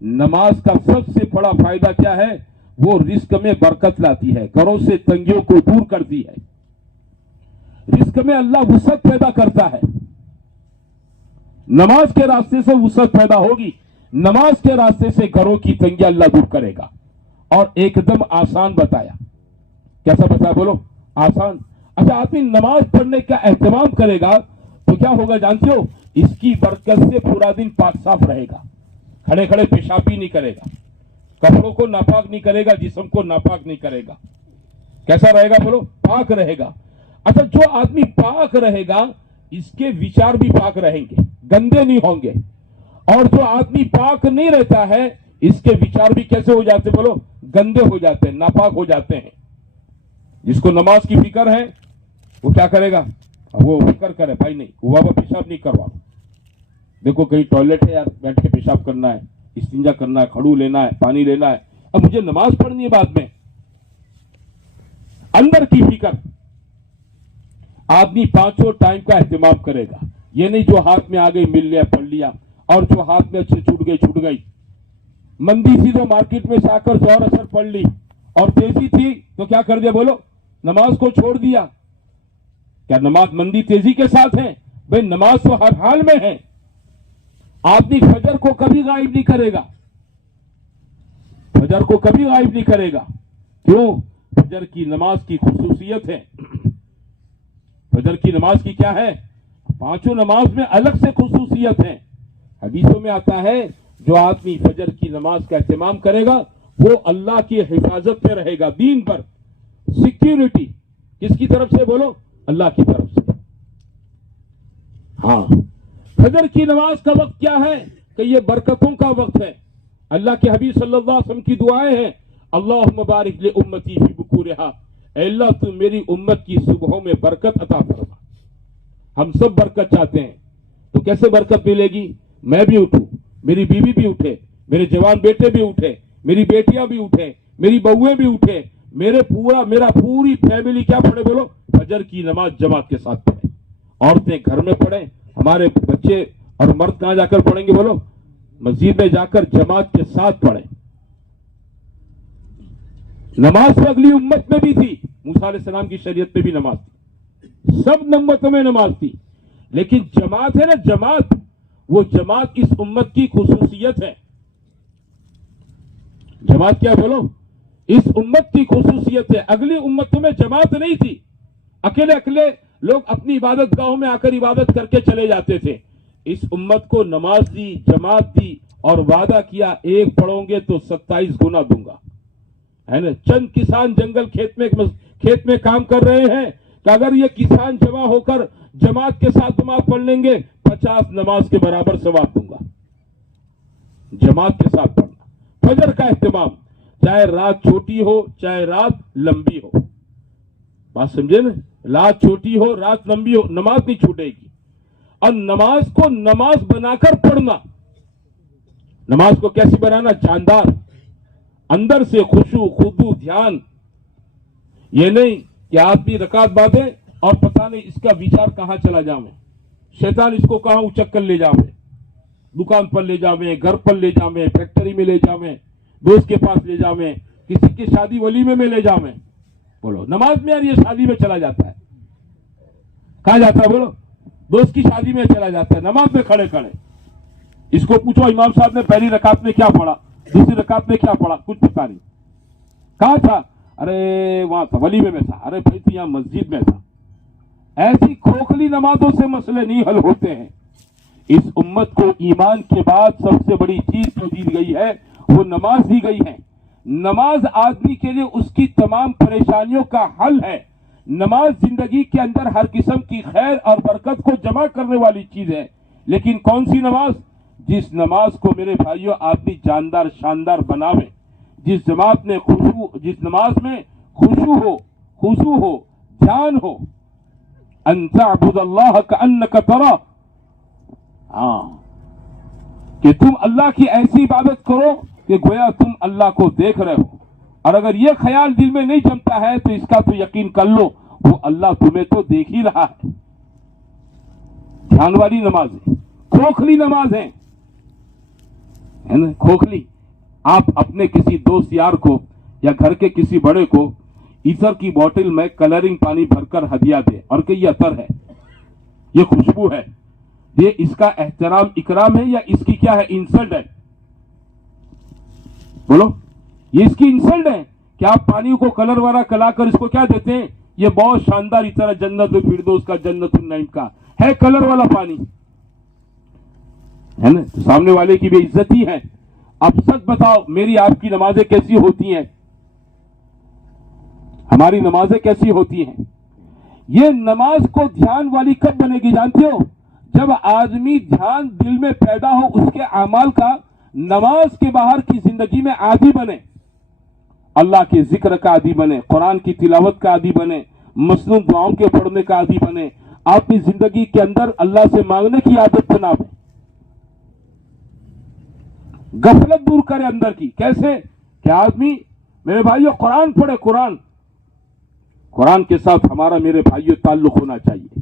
نماز کا سب سے بڑا فائدہ کیا ہے؟ وہ رزق میں برکت لاتی ہے، گھروں سے تنگیوں کو دور کرتی ہے. رزق میں اللہ وسعت پیدا کرتا ہے. نماز کے راستے سے وسعت پیدا ہوگی، نماز کے راستے سے گھروں کی تنگیاں اللہ دور کرے گا. اور ایک دم آسان بتایا. کیسا بتایا بولو؟ آسان. اچھا آدمی نماز پڑھنے کا اہتمام کرے گا تو کیا ہوگا جانتے ہو؟ اس کی برکت سے پورا دن پاک صاف رہے گا، کھڑے کھڑے پیشاب بھی نہیں کرے گا، کپڑوں کو ناپاک نہیں کرے گا، جسم کو ناپاک نہیں کرے گا. کیسا رہے گا بولو؟ پاک رہے گا. اچھا جو آدمی پاک رہے گا اس کے وچار بھی پاک رہیں گے، گندے نہیں ہوں گے. اور جو آدمی پاک نہیں رہتا ہے اس کے وچار بھی کیسے ہو جاتے بولو؟ گندے ہو جاتے ہیں، ناپاک ہو جاتے ہیں. جس کو نماز کی فکر ہے وہ کیا کرے گا؟ وہ فکر کرے بھائی نہیں وہ بابا پیشاب نہیں کروا، دیکھو کہیں ٹوائلٹ ہے یار، بیٹھ کے پیشاب کرنا ہے، استنجا کرنا ہے، کھڑو لینا ہے، پانی لینا ہے، اب مجھے نماز پڑھنی ہے بعد میں. اندر کی فکر. آدمی 5 ٹائم کا اہتمام کرے گا، یہ نہیں جو ہاتھ میں آ گئی مل لیا پڑھ لیا, اور جو ہاتھ میں اچھے چھوٹ گئی. مندی تھی تو مارکیٹ میں سے آ کر زور اثر پڑھ لی, اور تیزی تھی تو کیا کر دیا, بولو, نماز کو چھوڑ دیا. کیا نماز مندی تیزی کے ساتھ ہے؟ بھئی نماز تو ہر حال میں ہے. آدمی فجر کو کبھی غائب نہیں کرے گا, فجر کو کبھی غائب نہیں کرے گا. کیوں؟ فجر کی نماز کی خصوصیت ہے. فجر کی نماز کی کیا ہے؟ پانچوں نماز میں الگ سے خصوصیت ہے. حدیثوں میں آتا ہے جو آدمی فجر کی نماز کا اہتمام کرے گا وہ اللہ کی حفاظت پہ رہے گا, دین پر. سیکیورٹی کس کی طرف سے, بولو, اللہ کی طرف سے. ہاں, فجر کی نماز کا وقت کیا ہے کہ یہ برکتوں کا وقت ہے. اللہ کے حبیب صلی اللہ علیہ وسلم کی دعائیں ہیں, اللہم بارک لامتی فی بکورہا, اے اللہ تو میری امت کی صبحوں میں برکت عطا فرما. ہم سب برکت چاہتے ہیں, تو کیسے برکت ملے گی؟ میں بھی اٹھوں, میری بیوی بھی اٹھے, میرے جوان بیٹے بھی اٹھے, میری بیٹیاں بھی اٹھیں, میری بہویں بھی اٹھیں, میرا پوری فیملی کیا پڑھے, بولو, فجر کی نماز جماعت کے ساتھ پڑھے. عورتیں گھر میں پڑھیں, ہمارے بچے اور مرد کہاں جا کر پڑھیں گے, بولو, مسجد میں جا کر جماعت کے ساتھ پڑھیں. نماز تو اگلی امت میں بھی تھی, موسیٰ علیہ السلام کی شریعت میں بھی نماز تھی, سب امتوں میں نماز تھی, لیکن جماعت ہے نا, جماعت, وہ جماعت اس امت کی خصوصیت ہے. جماعت کیا, بولو, اس امت کی خصوصیت ہے. اگلی امتوں میں جماعت نہیں تھی, اکیلے اکیلے لوگ اپنی عبادت گاہوں میں آ کر عبادت کر کے چلے جاتے تھے. اس امت کو نماز دی, جماعت دی, اور وعدہ کیا ایک پڑھو گے تو 27 گنا دوں گا, ہے نا. چند کسان جنگل کھیت میں کام کر رہے ہیں کہ اگر یہ کسان جمع ہو کر جماعت کے ساتھ نماز پڑھ لیں گے 50 نماز کے برابر ثواب دوں گا. جماعت کے ساتھ پڑھنا. فجر کا اہتمام, چاہے رات چھوٹی ہو چاہے رات لمبی ہو, بات سمجھے نا, رات چھوٹی ہو رات لمبی ہو, نماز نہیں چھوٹے گی. اور نماز کو نماز بنا کر پڑھنا. نماز کو کیسی بنانا؟ جاندار, اندر سے خشوع خضوع دھیان. یہ نہیں کہ آدمی رکعت باندھے اور پتہ نہیں اس کا وچار کہاں چلا جاوے, شیطان اس کو کہاں اچک کر لے جاوے, دکان پر لے جاوے, گھر پر لے جاوے, فیکٹری میں لے جاوے, دوست کے پاس لے جاوے, کسی کی شادی ولیمے میں لے جاوے. بولو, نماز میں یار یہ شادی میں چلا جاتا ہے, کہاں جاتا ہے, بولو, دوست کی شادی میں چلا جاتا ہے, نماز میں کھڑے کھڑے. اس کو پوچھو امام صاحب نے پہلی رکعت میں کیا پڑھا, دوسری رکعت میں کیا پڑھا, کچھ پتا نہیں. کہاں تھا؟ ارے وہاں تھا, ولیمے میں تھا. ارے بھائی تو یہاں مسجد میں تھا. ایسی کھوکھلی نمازوں سے مسئلے نہیں حل ہوتے ہیں. اس امت کو ایمان کے بعد سب سے بڑی چیز جو دی گئی ہے وہ نماز دی گئی ہے. نماز آدمی کے لیے اس کی تمام پریشانیوں کا حل ہے. نماز زندگی کے اندر ہر قسم کی خیر اور برکت کو جمع کرنے والی چیز ہے. لیکن کون سی نماز؟ جس نماز کو میرے بھائیوں آدمی جاندار شاندار بناوے, جس نماز میں خشوع ہو, دھیان ہو. ان تعبد اللہ کأنک تراه, ہاں, کہ تم اللہ کی ایسی عبادت کرو کہ گویا تم اللہ کو دیکھ رہے ہو. اور اگر یہ خیال دل میں نہیں جمتا ہے تو اس کا تو یقین کر لو وہ اللہ تمہیں تو دیکھ ہی رہا ہے. دھیان والی نمازیں کھوکھلی نمازیں, ہے نا, کھوکھلی. آپ اپنے کسی دوست یار کو یا گھر کے کسی بڑے کو عطر کی بوتل میں کلرنگ پانی بھر کر ہدیہ دے اور کہ یہ عطر ہے, یہ خوشبو ہے, یہ اس کا احترام اکرام ہے یا اس کی کیا ہے, انسلٹ ہے؟ بولو, یہ اس کی انسلٹ ہے کہ آپ پانی کو کلر والا کلا کر اس کو کیا دیتے ہیں, یہ بہت شاندار عطر ہے, جنت الفردوس کا, جنت النعیم کا ہے, کلر والا پانی ہے نا. سامنے والے کی بھی عزت ہی ہے. اب سچ بتاؤ میری آپ کی نمازیں کیسی ہوتی ہیں, ہماری نمازیں کیسی ہوتی ہیں؟ یہ نماز کو دھیان والی کب بنے گی جانتے ہو؟ جب آدمی دھیان دل میں پیدا ہو اس کے اعمال کا, نماز کے باہر کی زندگی میں عادی بنے, اللہ کے ذکر کا عادی بنے, قرآن کی تلاوت کا عادی بنے, مسنون دعاؤں کے پڑھنے کا عادی بنے, اپنی زندگی کے اندر اللہ سے مانگنے کی عادت بنا دے, غفلت دور کرے اندر کی. کیسے کہ آدمی میرے بھائیو قرآن پڑھے, قرآن کے ساتھ ہمارا میرے بھائیو تعلق ہونا چاہیے.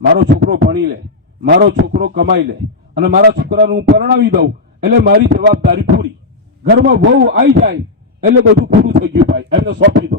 મારો છોકરો ભણી લે, મારો છોકરો કમાઈ લે અને મારા છોકરાને હું પરણાવી દઉં એટલે મારી જવાબદારી પૂરી, ઘરમાં વહુ આવી જાય એટલે બધું પૂરું થઈ ગયું ભાઈ, એમને સોંપી દો.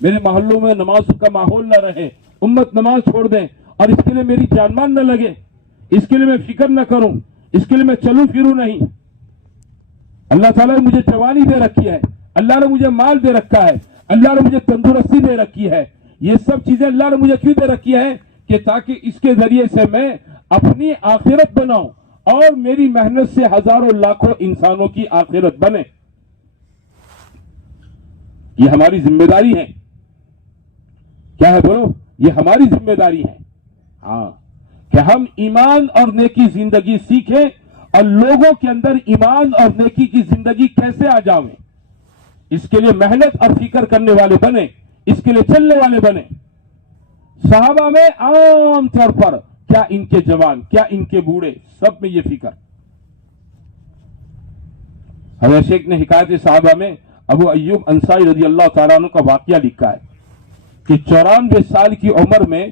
میرے محلوں میں نماز کا ماحول نہ رہے, امت نماز چھوڑ دیں, اور اس کے لیے میری جان مان نہ لگے, اس کے لیے میں فکر نہ کروں, اس کے لیے میں چلوں پھروں نہیں. اللہ تعالیٰ نے مجھے جوانی دے رکھی ہے, اللہ نے مجھے مال دے رکھا ہے, اللہ نے مجھے تندرستی دے رکھی ہے. یہ سب چیزیں اللہ نے مجھے کیوں دے رکھی ہے؟ کہ تاکہ اس کے ذریعے سے میں اپنی آخرت بناؤں اور میری محنت سے ہزاروں لاکھوں انسانوں کی آخرت بنے. یہ ہماری ذمہ داری ہے. کیا ہے بولو؟ یہ ہماری ذمہ داری ہے. ہاں, کہ ہم ایمان اور نیکی زندگی سیکھیں اور لوگوں کے اندر ایمان اور نیکی کی زندگی کیسے آ جاویں, اس کے لیے محنت اور فکر کرنے والے بنے, اس کے لیے چلنے والے بنے. صحابہ میں عام طور پر کیا ان کے جوان, کیا ان کے بوڑھے, سب میں یہ فکر. حضرت شیخ نے حکایت صحابہ میں ابو ایوب انصاری رضی اللہ تعالیٰ عنہ کا واقعہ لکھا ہے کہ 94 سال کی عمر میں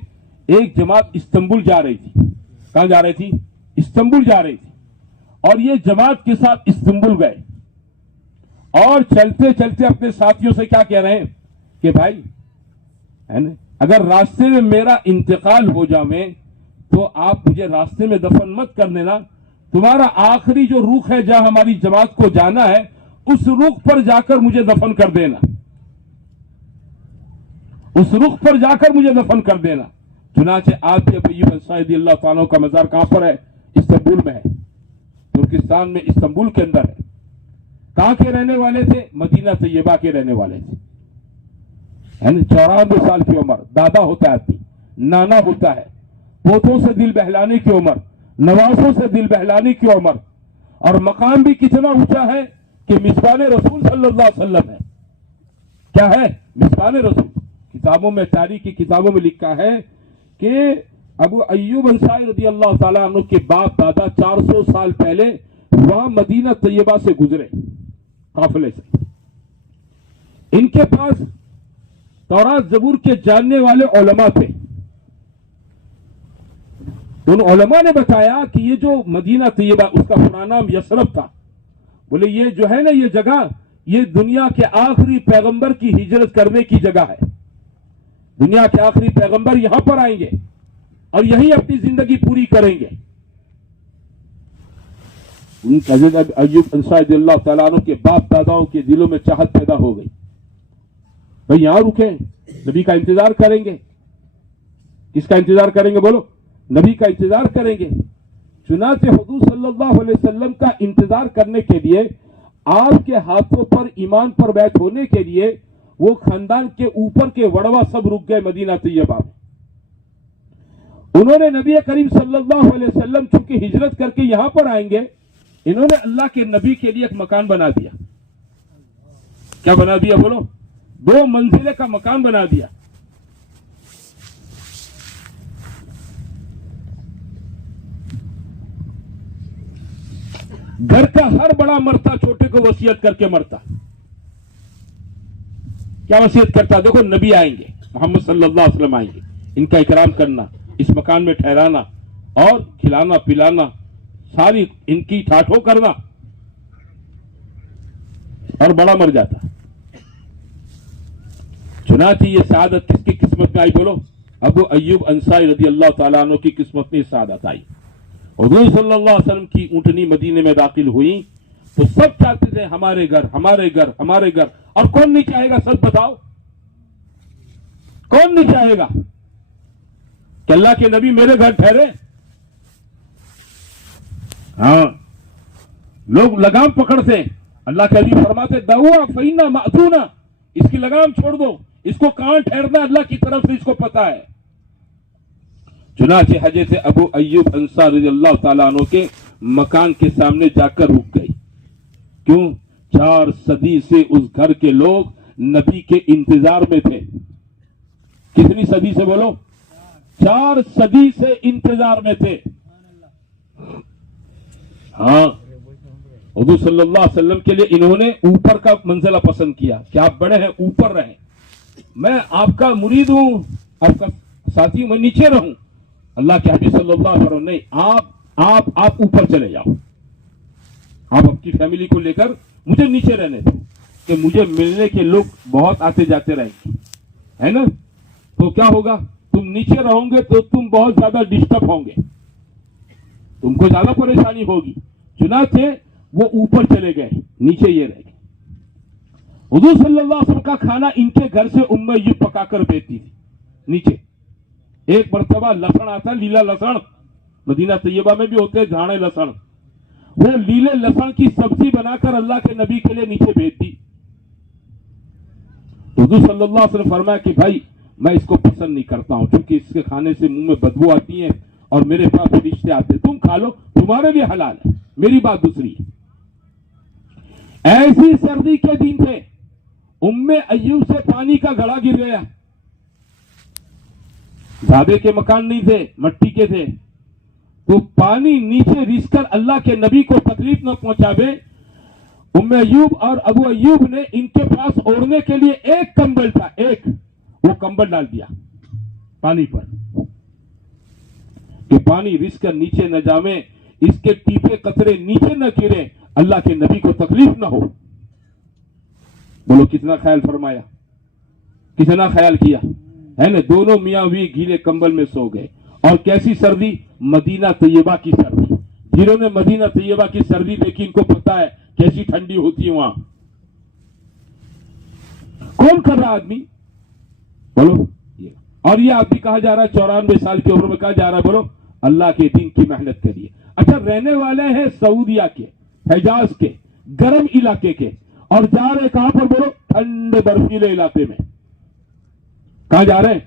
ایک جماعت استنبول جا رہی تھی. کہاں جا رہی تھی؟ استنبول جا رہی تھی. اور یہ جماعت کے ساتھ استنبول گئے اور چلتے چلتے اپنے ساتھیوں سے کیا کہہ رہے ہیں کہ بھائی ہے نا, اگر راستے میں میرا انتقال ہو جاوے تو آپ مجھے راستے میں دفن مت کر دینا. تمہارا آخری جو رخ ہے جہاں ہماری جماعت کو جانا ہے اس رخ پر جا کر مجھے دفن کر دینا, اس رخ پر جا کر مجھے دفن کر دینا. چنانچہ آپ کے ابو ایوب انصاری رضی اللہ تعالیٰ کا مزار کہاں پر ہے؟ استنبول میں ہے, ترکستان میں استنبول کے اندر ہے. کہاں کے رہنے والے تھے؟ مدینہ طیبہ کے رہنے والے تھے. 94 سال کی عمر, دادا ہوتا ہے آدمی, نانا ہوتا ہے, پوتوں سے دل بہلانے کی عمر, نوازوں سے دل بہلانے کی عمر, اور مقام بھی کتنا اونچا ہے کہ مصباح رسول صلی اللہ علیہ وسلم ہے. کیا ہے؟ مصباح رسول. کتابوں میں, تاریخ کی کتابوں میں لکھا ہے کہ ابو ایوب انصاری رضی اللہ تعالیٰ عنہ کے باپ دادا 400 سال پہلے وہاں مدینہ طیبہ سے گزرے قافلے سے. ان کے پاس تورات زبور کے جاننے والے علماء تھے. ان علماء نے بتایا کہ یہ جو مدینہ طیبہ, اس کا پرانا نام یثرب تھا, بولے یہ جو ہے نا یہ جگہ, یہ دنیا کے آخری پیغمبر کی ہجرت کرنے کی جگہ ہے. دنیا کے آخری پیغمبر یہاں پر آئیں گے اور یہیں اپنی زندگی پوری کریں گے. ان حضرت ایوب انصاری رضی اللہ تعالیٰ عنہ کے باپ داداؤں کے دلوں میں چاہت پیدا ہو گئی, بھئی یہاں رکیں, نبی کا انتظار کریں گے. کس کا انتظار کریں گے بولو؟ نبی کا انتظار کریں گے. چنانچہ حضور صلی اللہ علیہ وسلم کا انتظار کرنے کے لیے, آپ کے ہاتھوں پر ایمان پر بیعت ہونے کے لیے وہ خاندان کے اوپر کے وڑوا سب رک گئے مدینہ طیبہ میں. انہوں نے نبی کریم صلی اللہ علیہ وسلم چونکہ ہجرت کر کے یہاں پر آئیں گے, انہوں نے اللہ کے نبی کے لیے ایک مکان بنا دیا. کیا بنا دیا بولو؟ 2 منزلے کا مکان بنا دیا. گھر کا ہر بڑا مرتا چھوٹے کو وصیت کر کے مرتا. کیا وصیت کرتا؟ دیکھو نبی آئیں گے, محمد صلی اللہ علیہ وسلم آئیں گے, ان کا اکرام کرنا, اس مکان میں ٹھہرانا اور کھلانا پلانا, ساری ان کی ٹھاٹھو کرنا. اور بڑا مر جاتا. چنانچہ یہ سعادت کس کی قسمت میں آئی بولو؟ ابو ایوب انصاری رضی اللہ تعالیٰ عنہ کی قسمت میں سعادت آئی. حضور صلی اللہ علیہ وسلم کی اونٹنی مدینے میں داخل ہوئی تو سب چاہتے تھے ہمارے گھر, ہمارے گھر, ہمارے گھر. اور کون نہیں چاہے گا؟ سچ بتاؤ, کون نہیں چاہے گا کہ اللہ کے نبی میرے گھر ٹھہرے؟ ہاں, لوگ لگام پکڑتے, اللہ کے نبی فرماتے دعوا فینا معذونا, اس کی لگام چھوڑ دو, اس کو کہاں ٹھہرنا اللہ کی طرف سے اس کو پتا ہے. چنانچہ حضرت ابو ایوب انصاری رضی اللہ تعالیٰ عنہ کے مکان کے سامنے جا کر رک گئی. کیوں؟ 4 صدی سے اس گھر کے لوگ نبی کے انتظار میں تھے. کتنی صدی سے بولو؟ 4 صدی سے انتظار میں تھے. ہاں, حضور صلی اللہ علیہ وسلم کے لیے انہوں نے اوپر کا منزلہ پسند کیا کہ آپ بڑے ہیں, اوپر رہیں, میں آپ کا مرید ہوں, آپ کا ساتھی ہوں, میں نیچے رہوں. اللہ کے حبیب صلی اللہ علیہ وسلم نہیں, آپ اوپر چلے جاؤ, آپ اپنی فیملی کو لے کر مجھے نیچے رہنے دو, کہ مجھے ملنے کے لوگ بہت آتے جاتے رہیں گے. ہے نا, تو کیا ہوگا, تم نیچے رہو گے تو تم بہت زیادہ ڈسٹرب ہوں گے, تم کو زیادہ پریشانی ہوگی. چنانچہ وہ اوپر چلے گئے, نیچے یہ رہ گئے. حضور صلی اللہ علیہ وسلم کا کھانا ان کے گھر سے ام ایوب پکا کر بھیجتی تھی نیچے. ایک مرتبہ لسن آتا, لیلا لسن, مدینہ طیبہ میں بھی ہوتے ہیں جھاڑے لسن, وہ لیلے لسن کی سبزی بنا کر اللہ کے نبی کے لیے نیچے بھیج دی. حضور صلی اللہ علیہ وسلم فرمایا کہ بھائی میں اس کو پسند نہیں کرتا ہوں, کیونکہ اس کے کھانے سے منہ میں بدبو آتی ہے اور میرے پاس فرشتے آتے, تم کھا لو, تمہارے لیے حلال ہے, میری بات دوسری ہے. ایسی سردی کے دن تھے, ام ایوب سے پانی کا گھڑا گر گیا. ڈھابے کے مکان نہیں تھے, مٹی کے تھے, تو پانی نیچے رس کر اللہ کے نبی کو تکلیف نہ پہنچاوے, ام ایوب اور ابو ایوب نے ان کے پاس اوڑھنے کے لیے ایک کمبل تھا, ایک, وہ کمبل ڈال دیا پانی پر کہ پانی رس کر نیچے نہ جامے, اس کے ٹیپے قطرے نیچے نہ گرے, اللہ کے نبی کو تکلیف نہ ہو. بولو کتنا خیال فرمایا, کتنا خیال کیا ہے نا. دونوں میاں بھی گیلے کمبل میں سو گئے. اور کیسی سردی, مدینہ طیبہ کی سردی. جنہوں نے مدینہ طیبہ کی سردی دیکھی ان کو پتا ہے کیسی ٹھنڈی ہوتی ہے وہاں. کون کر رہا آدمی, بولو, اور یہ آدمی کہا جا رہا ہے 94 سال کی عمر میں کہا جا رہا ہے بولو اللہ کے دین کی محنت کریے. اچھا, رہنے والے ہیں سعودیہ کے, حجاز کے, گرم علاقے کے, اور جا رہے کہاں پر بولو, ٹھنڈے برفیلے علاقے میں. کہاں جا رہے ہیں,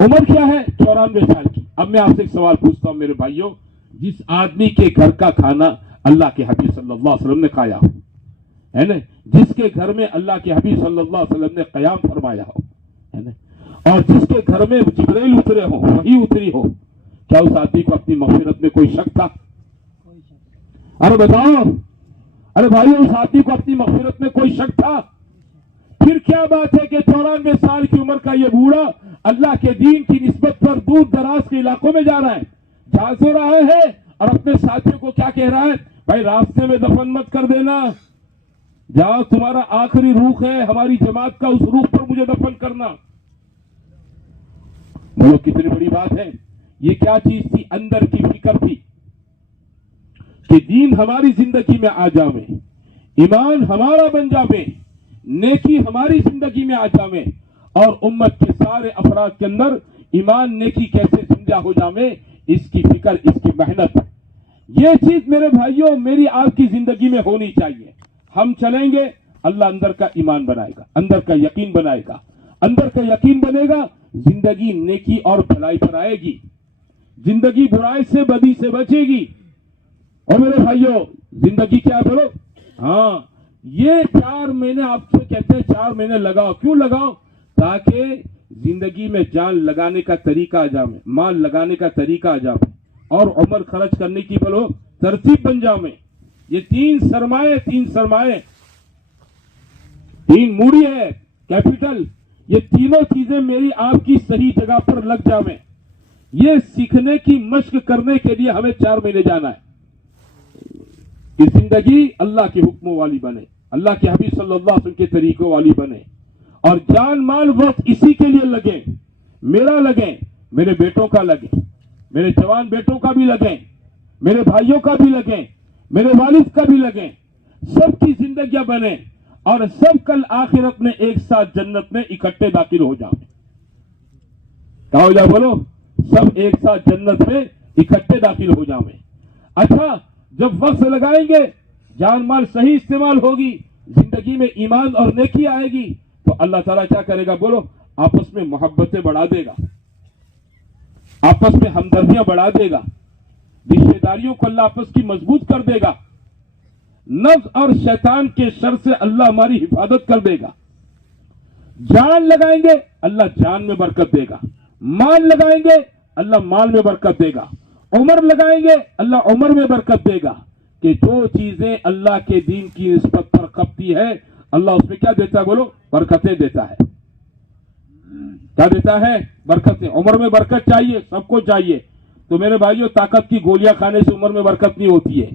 عمر کیا ہے 94 سال کی. اب میں آپ سے ایک سوال پوچھتا ہوں میرے بھائیوں, جس آدمی کے گھر کا کھانا اللہ کے حبیب صلی اللہ علیہ وسلم نے کھایا ہو, ہے نا, جس کے گھر میں اللہ کے حبیب صلی اللہ علیہ وسلم نے قیام فرمایا ہو, ہے نا, اور جس کے گھر میں جبرائیل اترے ہو, وحی اتری ہو, کیا اس آدمی کو اپنی مغفرت میں کوئی شک تھا؟ ارے بتاؤ, ارے بھائی اس آدمی کو اپنی مغفرت میں کوئی شک تھا؟ پھر کیا بات ہے کہ 94 سال کی عمر کا یہ بوڑھا اللہ کے دین کی نسبت پر دور دراز کے علاقوں میں جا رہا ہے, جا تو رہا ہے, اور اپنے ساتھیوں کو کیا کہہ رہا ہے, بھائی راستے میں دفن مت کر دینا, جاؤ تمہارا آخری روح ہے ہماری جماعت کا, اس روح پر مجھے دفن کرنا. بولو کتنی بڑی بات ہے. یہ کیا چیز تھی, اندر کی فکر تھی کہ دین ہماری زندگی میں آ جاوے, ایمان ہمارا بن جاوے, نیکی ہماری زندگی میں آ جاوے, اور امت کے سارے افراد کے اندر ایمان نیکی کیسے زندہ ہو جاوے, اس کی فکر, اس کی محنت. یہ چیز میرے بھائیوں میری آپ کی زندگی میں ہونی چاہیے. ہم چلیں گے, اللہ اندر کا ایمان بنائے گا, اندر کا یقین بنائے گا, اندر کا یقین بنے گا, زندگی نیکی اور بھلائی پر آئے گی, زندگی برائی سے بدی سے بچے گی. اور میرے بھائیوں زندگی کیا بولو, ہاں یہ 4 مہینے آپ سے کہتے ہیں 4 مہینے لگاؤ, کیوں لگاؤ, تاکہ زندگی میں جان لگانے کا طریقہ آ جائے, مال لگانے کا طریقہ آ جائے, اور عمر خرچ کرنے کی بولو ترتیب بن جائے. یہ 3 سرمایے, 3 موڑی ہے, کیپٹل, یہ تینوں چیزیں میری آپ کی صحیح جگہ پر لگ جائیں. یہ سیکھنے کی مشق کرنے کے لیے ہمیں 4 مہینے جانا ہے کہ زندگی اللہ کے حکموں والی بنے, اللہ کے حبیب صلی اللہ علیہ وسلم کے طریقوں والی بنے, اور جان مال وقت اسی کے لیے لگے, میرا لگے, میرے بیٹوں کا لگے, میرے جوان بیٹوں کا بھی لگے, میرے بھائیوں کا بھی لگے, میرے والد کا بھی لگے, سب کی زندگیاں بنے, اور سب کل آخرت میں ایک ساتھ جنت میں اکٹھے داخل ہو جائیں. کیا ہو جائے بولو, سب ایک ساتھ جنت میں اکٹھے داخل ہو جائیں. اچھا, جب وقت لگائیں گے, جان مال صحیح استعمال ہوگی, زندگی میں ایمان اور نیکی آئے گی, تو اللہ تعالیٰ کیا کرے گا بولو, آپس میں محبتیں بڑھا دے گا, آپس میں ہمدردیاں بڑھا دے گا, رشتے داریوں کو اللہ آپس کی مضبوط کر دے گا, نفس اور شیطان کے شر سے اللہ ہماری حفاظت کر دے گا. جان لگائیں گے اللہ جان میں برکت دے گا, مال لگائیں گے اللہ مال میں برکت دے گا, عمر لگائیں گے اللہ عمر میں برکت دے گا. کہ جو چیزیں اللہ کے دین کی نسبت پر کھپتی ہے, اللہ اس میں کیا دیتا ہے بولو, برکتیں دیتا ہے. کیا دیتا ہے, برکتیں. عمر میں برکت چاہیے, سب کو چاہیے, تو میرے بھائیوں طاقت کی گولیاں کھانے سے عمر میں برکت نہیں ہوتی ہے.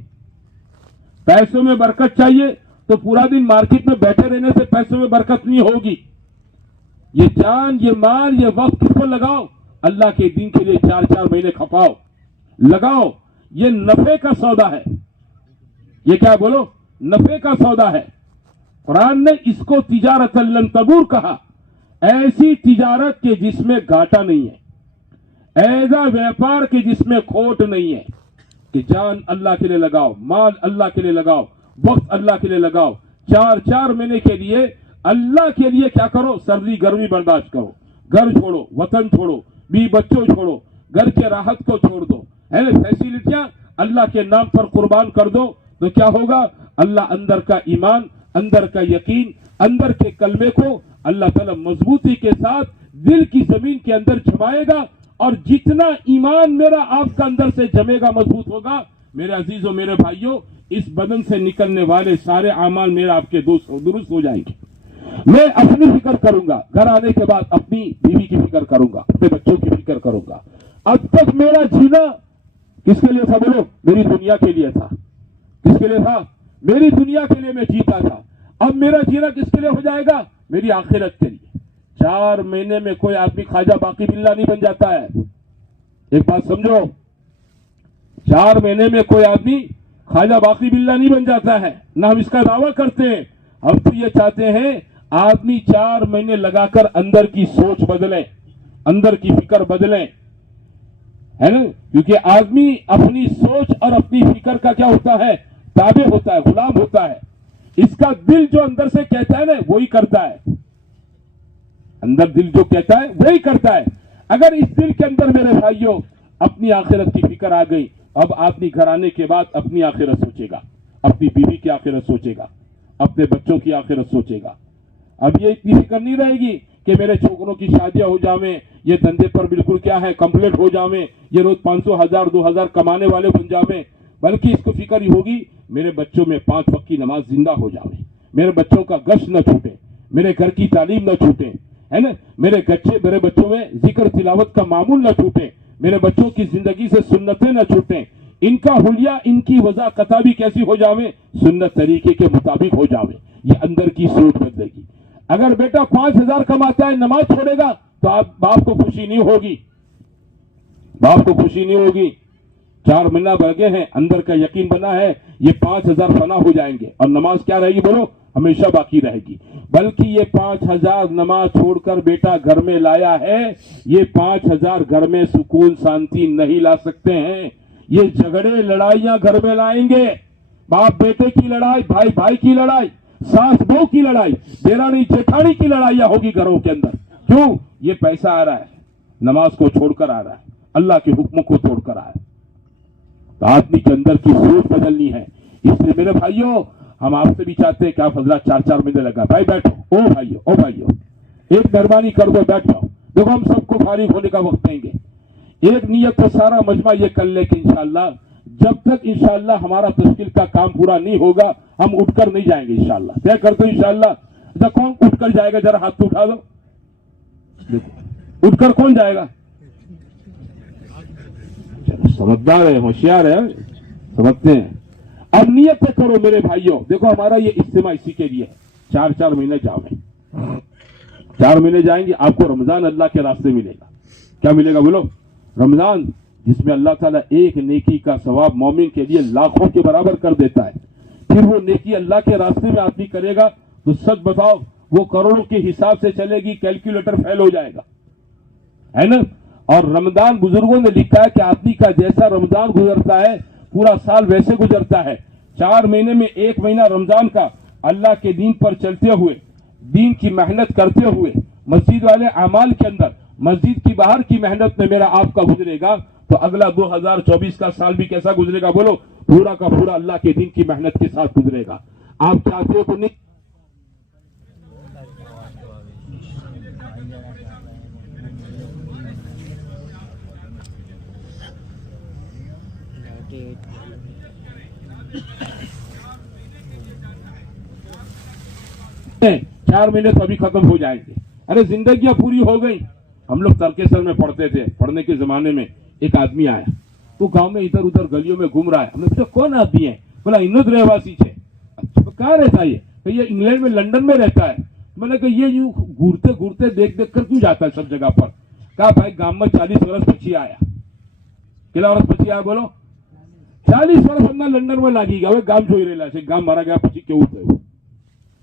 پیسوں میں برکت چاہیے, تو پورا دن مارکیٹ میں بیٹھے رہنے سے پیسوں میں برکت نہیں ہوگی. یہ جان، یہ مال، یہ وقت کس پر لگاؤ؟ اللہ کے دین کے لیے 4 مہینے کھپاؤ، لگاؤ. یہ نفع کا سودا ہے. یہ کیا بولو؟ نفع کا سودا ہے. قرآن نے اس کو تجارت لن تبور کہا. ایسی تجارت کے جس میں گھاٹا نہیں ہے، ایسا ویپار کے جس میں کھوٹ نہیں ہے. کہ جان اللہ کے لیے لگاؤ، مال اللہ کے لیے لگاؤ، وقت اللہ کے لیے لگاؤ. 4 مہینے کے لیے اللہ کے لیے کیا کرو؟ سردی گرمی برداشت کرو، گھر چھوڑو، وطن چھوڑو، بیوی بچوں چھوڑو، گھر کے راحت کو چھوڑ دو، ہے نا، فیسلٹیاں اللہ کے نام پر قربان کر دو. تو کیا ہوگا؟ اللہ اندر کا ایمان، اندر کا یقین، اندر کے کلمے کو اللہ تعالیٰ مضبوطی کے ساتھ دل کی زمین کے اندر جمائے گا. اور جتنا ایمان میرا آپ کا اندر سے جمے گا، مضبوط ہوگا، میرے عزیزوں، میرے بھائیوں، اس بدن سے نکلنے والے سارے اعمال میرے آپ کے درست ہو جائیں گے. میں اپنی فکر کروں گا، گھر آنے کے بعد اپنی بیوی کی فکر کروں گا، اپنے بچوں کی فکر کروں گا. اب تک میرا جینا کس کے لیے تھا بولو؟ میری دنیا کے لیے تھا. کس کے لیے تھا؟ میری دنیا کے لیے میں جیتا تھا. اب میرا جینا کس کے لیے ہو جائے گا؟ میری آخرت کے لیے. 4 مہینے میں کوئی آدمی خواجہ باقی باللہ نہیں بن جاتا ہے. ایک بات سمجھو، 4 مہینے میں کوئی آدمی خواجہ باقی باللہ نہیں بن جاتا ہے. نہ ہم اس کا دعویٰ کرتے ہیں. ہم تو یہ چاہتے ہیں آدمی 4 مہینے لگا کر اندر کی سوچ بدلے، اندر کی فکر بدلیں، ہے نا. کیونکہ آدمی اپنی سوچ اور اپنی فکر کا کیا ہوتا ہے؟ تابع ہوتا ہے، غلام ہوتا ہے. اس کا دل جو اندر سے کہتا ہے نا، وہی کرتا ہے. اندر دل جو کہتا ہے وہی کرتا ہے. اگر اس دل کے اندر میرے بھائیوں اپنی آخرت کی فکر آ گئی، اب آدمی گھر آنے کے بعد اپنی آخرت سوچے گا، اپنی بیوی کی آخرت سوچے گا، اپنے بچوں کی آخرت سوچے گا. اب یہ اتنی فکر نہیں رہے گی کہ میرے چھوکروں کی شادیاں ہو جاویں، یہ دندے پر بالکل کیا ہے کمپلیٹ ہو جاویں، یہ روز 500 1000 2000 کمانے والے بن جاویں. بلکہ اس کو فکر ہی ہوگی میرے بچوں میں 5 وقت کی نماز زندہ ہو جاوے، میرے بچوں کا گشت نہ چھوٹے، میرے گھر کی تعلیم نہ چھوٹے، ہے نا، میرے بچوں میں ذکر تلاوت کا معمول نہ چھوٹے، میرے بچوں کی زندگی سے سنتیں نہ چھوٹیں. ان کا حلیہ، ان کی وضاقتہ بھی کیسی ہو جاویں؟ سنت طریقے کے مطابق ہو جاویں. یہ اندر کی سوچ بدلے گی. اگر بیٹا 5000 کماتا ہے، نماز چھوڑے گا، تو آپ باپ کو خوشی نہیں ہوگی، باپ کو خوشی نہیں ہوگی. 4 مہینہ بڑھے ہیں، اندر کا یقین بنا ہے یہ 5000 فنا ہو جائیں گے، اور نماز کیا رہے گی بولو؟ ہمیشہ باقی رہے گی. بلکہ یہ 5000 نماز چھوڑ کر بیٹا گھر میں لایا ہے، یہ 5000 گھر میں سکون شانتی نہیں لا سکتے ہیں. یہ جھگڑے لڑائیاں گھر میں لائیں گے. باپ بیٹے کی لڑائی، بھائی بھائی کی لڑائی، ساس بہو کی لڑائی، دیرانی جیٹھانی کی لڑائیاں ہوگی گھروں کے اندر. کیوں؟ یہ پیسہ آ رہا ہے، نماز کو چھوڑ کر آ رہا ہے، اللہ کے حکموں کو چھوڑ کر آ رہا ہے. تو آدمی کے اندر کی سوچ بدلنی ہے. اس لیے میرے بھائیوں، ہم آپ سے بھی چاہتے ہیں کہ آپ حضرات 4 مہینے لگا. بھائی بیٹھو، او بھائیو ایک مہربانی کر دو، بیٹھ جاؤ. دیکھو ہم سب کو فارغ ہونے کا وقت دیں گے. ایک نیت تو سارا مجمع یہ کر لے کہ انشاءاللہ جب تک انشاءاللہ ہمارا تشکیل کا کام پورا نہیں ہوگا ہم اٹھ کر نہیں جائیں گے انشاءاللہ. طے کر دو انشاءاللہ. اچھا کون اٹھ کر جائے گا؟ ذرا ہاتھ تو اٹھا دو. دیکھو اٹھ کر کون جائے گا؟ سمجھدار ہے، ہوشیار ہے، سمجھتے ہیں. اب نیت کرو میرے بھائیوں. دیکھو ہمارا یہ اجتماع اسی کے لیے ہے. 4 مہینے جاؤں، 4 مہینے جائیں گے. آپ کو رمضان اللہ کے راستے ملے گا. کیا ملے گا بولو؟ رمضان، جس میں اللہ تعالیٰ ایک نیکی کا ثواب مومن کے لیے لاکھوں کے برابر کر دیتا ہے. پھر وہ نیکی اللہ کے راستے میں آدمی کرے گا تو سچ بتاؤ وہ کروڑوں کے حساب سے چلے گی، کیلکولیٹر فیل ہو جائے گا، ہے نا. اور رمضان بزرگوں نے لکھا ہے کہ آدمی کا جیسا رمضان گزرتا ہے پورا سال ویسے گزرتا ہے. 4 مہینے میں 1 مہینہ رمضان کا اللہ کے دین پر چلتے ہوئے، دین کی محنت کرتے ہوئے، مسجد والے اعمال کے اندر، مسجد کی باہر کی محنت میں میرا آپ کا گزرے گا تو اگلا 2024 کا سال بھی کیسا گزرے گا بولو؟ پورا کا پورا اللہ کے دین کی محنت کے ساتھ گزرے گا. آپ چاہتے ہو تو نہیں. چار مہینے تو ابھی ختم ہو جائیں گے. ارے زندگیاں پوری ہو گئی. ہم لوگ ترکیسر میں پڑھتے تھے، پڑھنے کے زمانے میں ایک آدمی آیا، وہ گاؤں میں ادھر ادھر گلیوں میں گھوم رہا ہے. ہم نے پوچھا کون آدمی ہے؟ بولا اندر رہواسی ہے. اچھا کہاں رہتا ہے یہ؟ کہ یہ انگلینڈ میں لنڈن میں رہتا ہے. میں نے کہا یہ یوں ઘૂરતે ઘૂરતે દેખ દેખ કર તું જાતા સબ જગહ પર કા ભાઈ ગામમાં 40 વર્ષ પછી આયા કેટલા વર્ષ પછી આયા બોલો 40 વર્ષ એમના લંડનમાં લાગી ગયા હવે ગામ જોઈ રહેલા છે ગામ મારા ગયા પછી કેવું થયું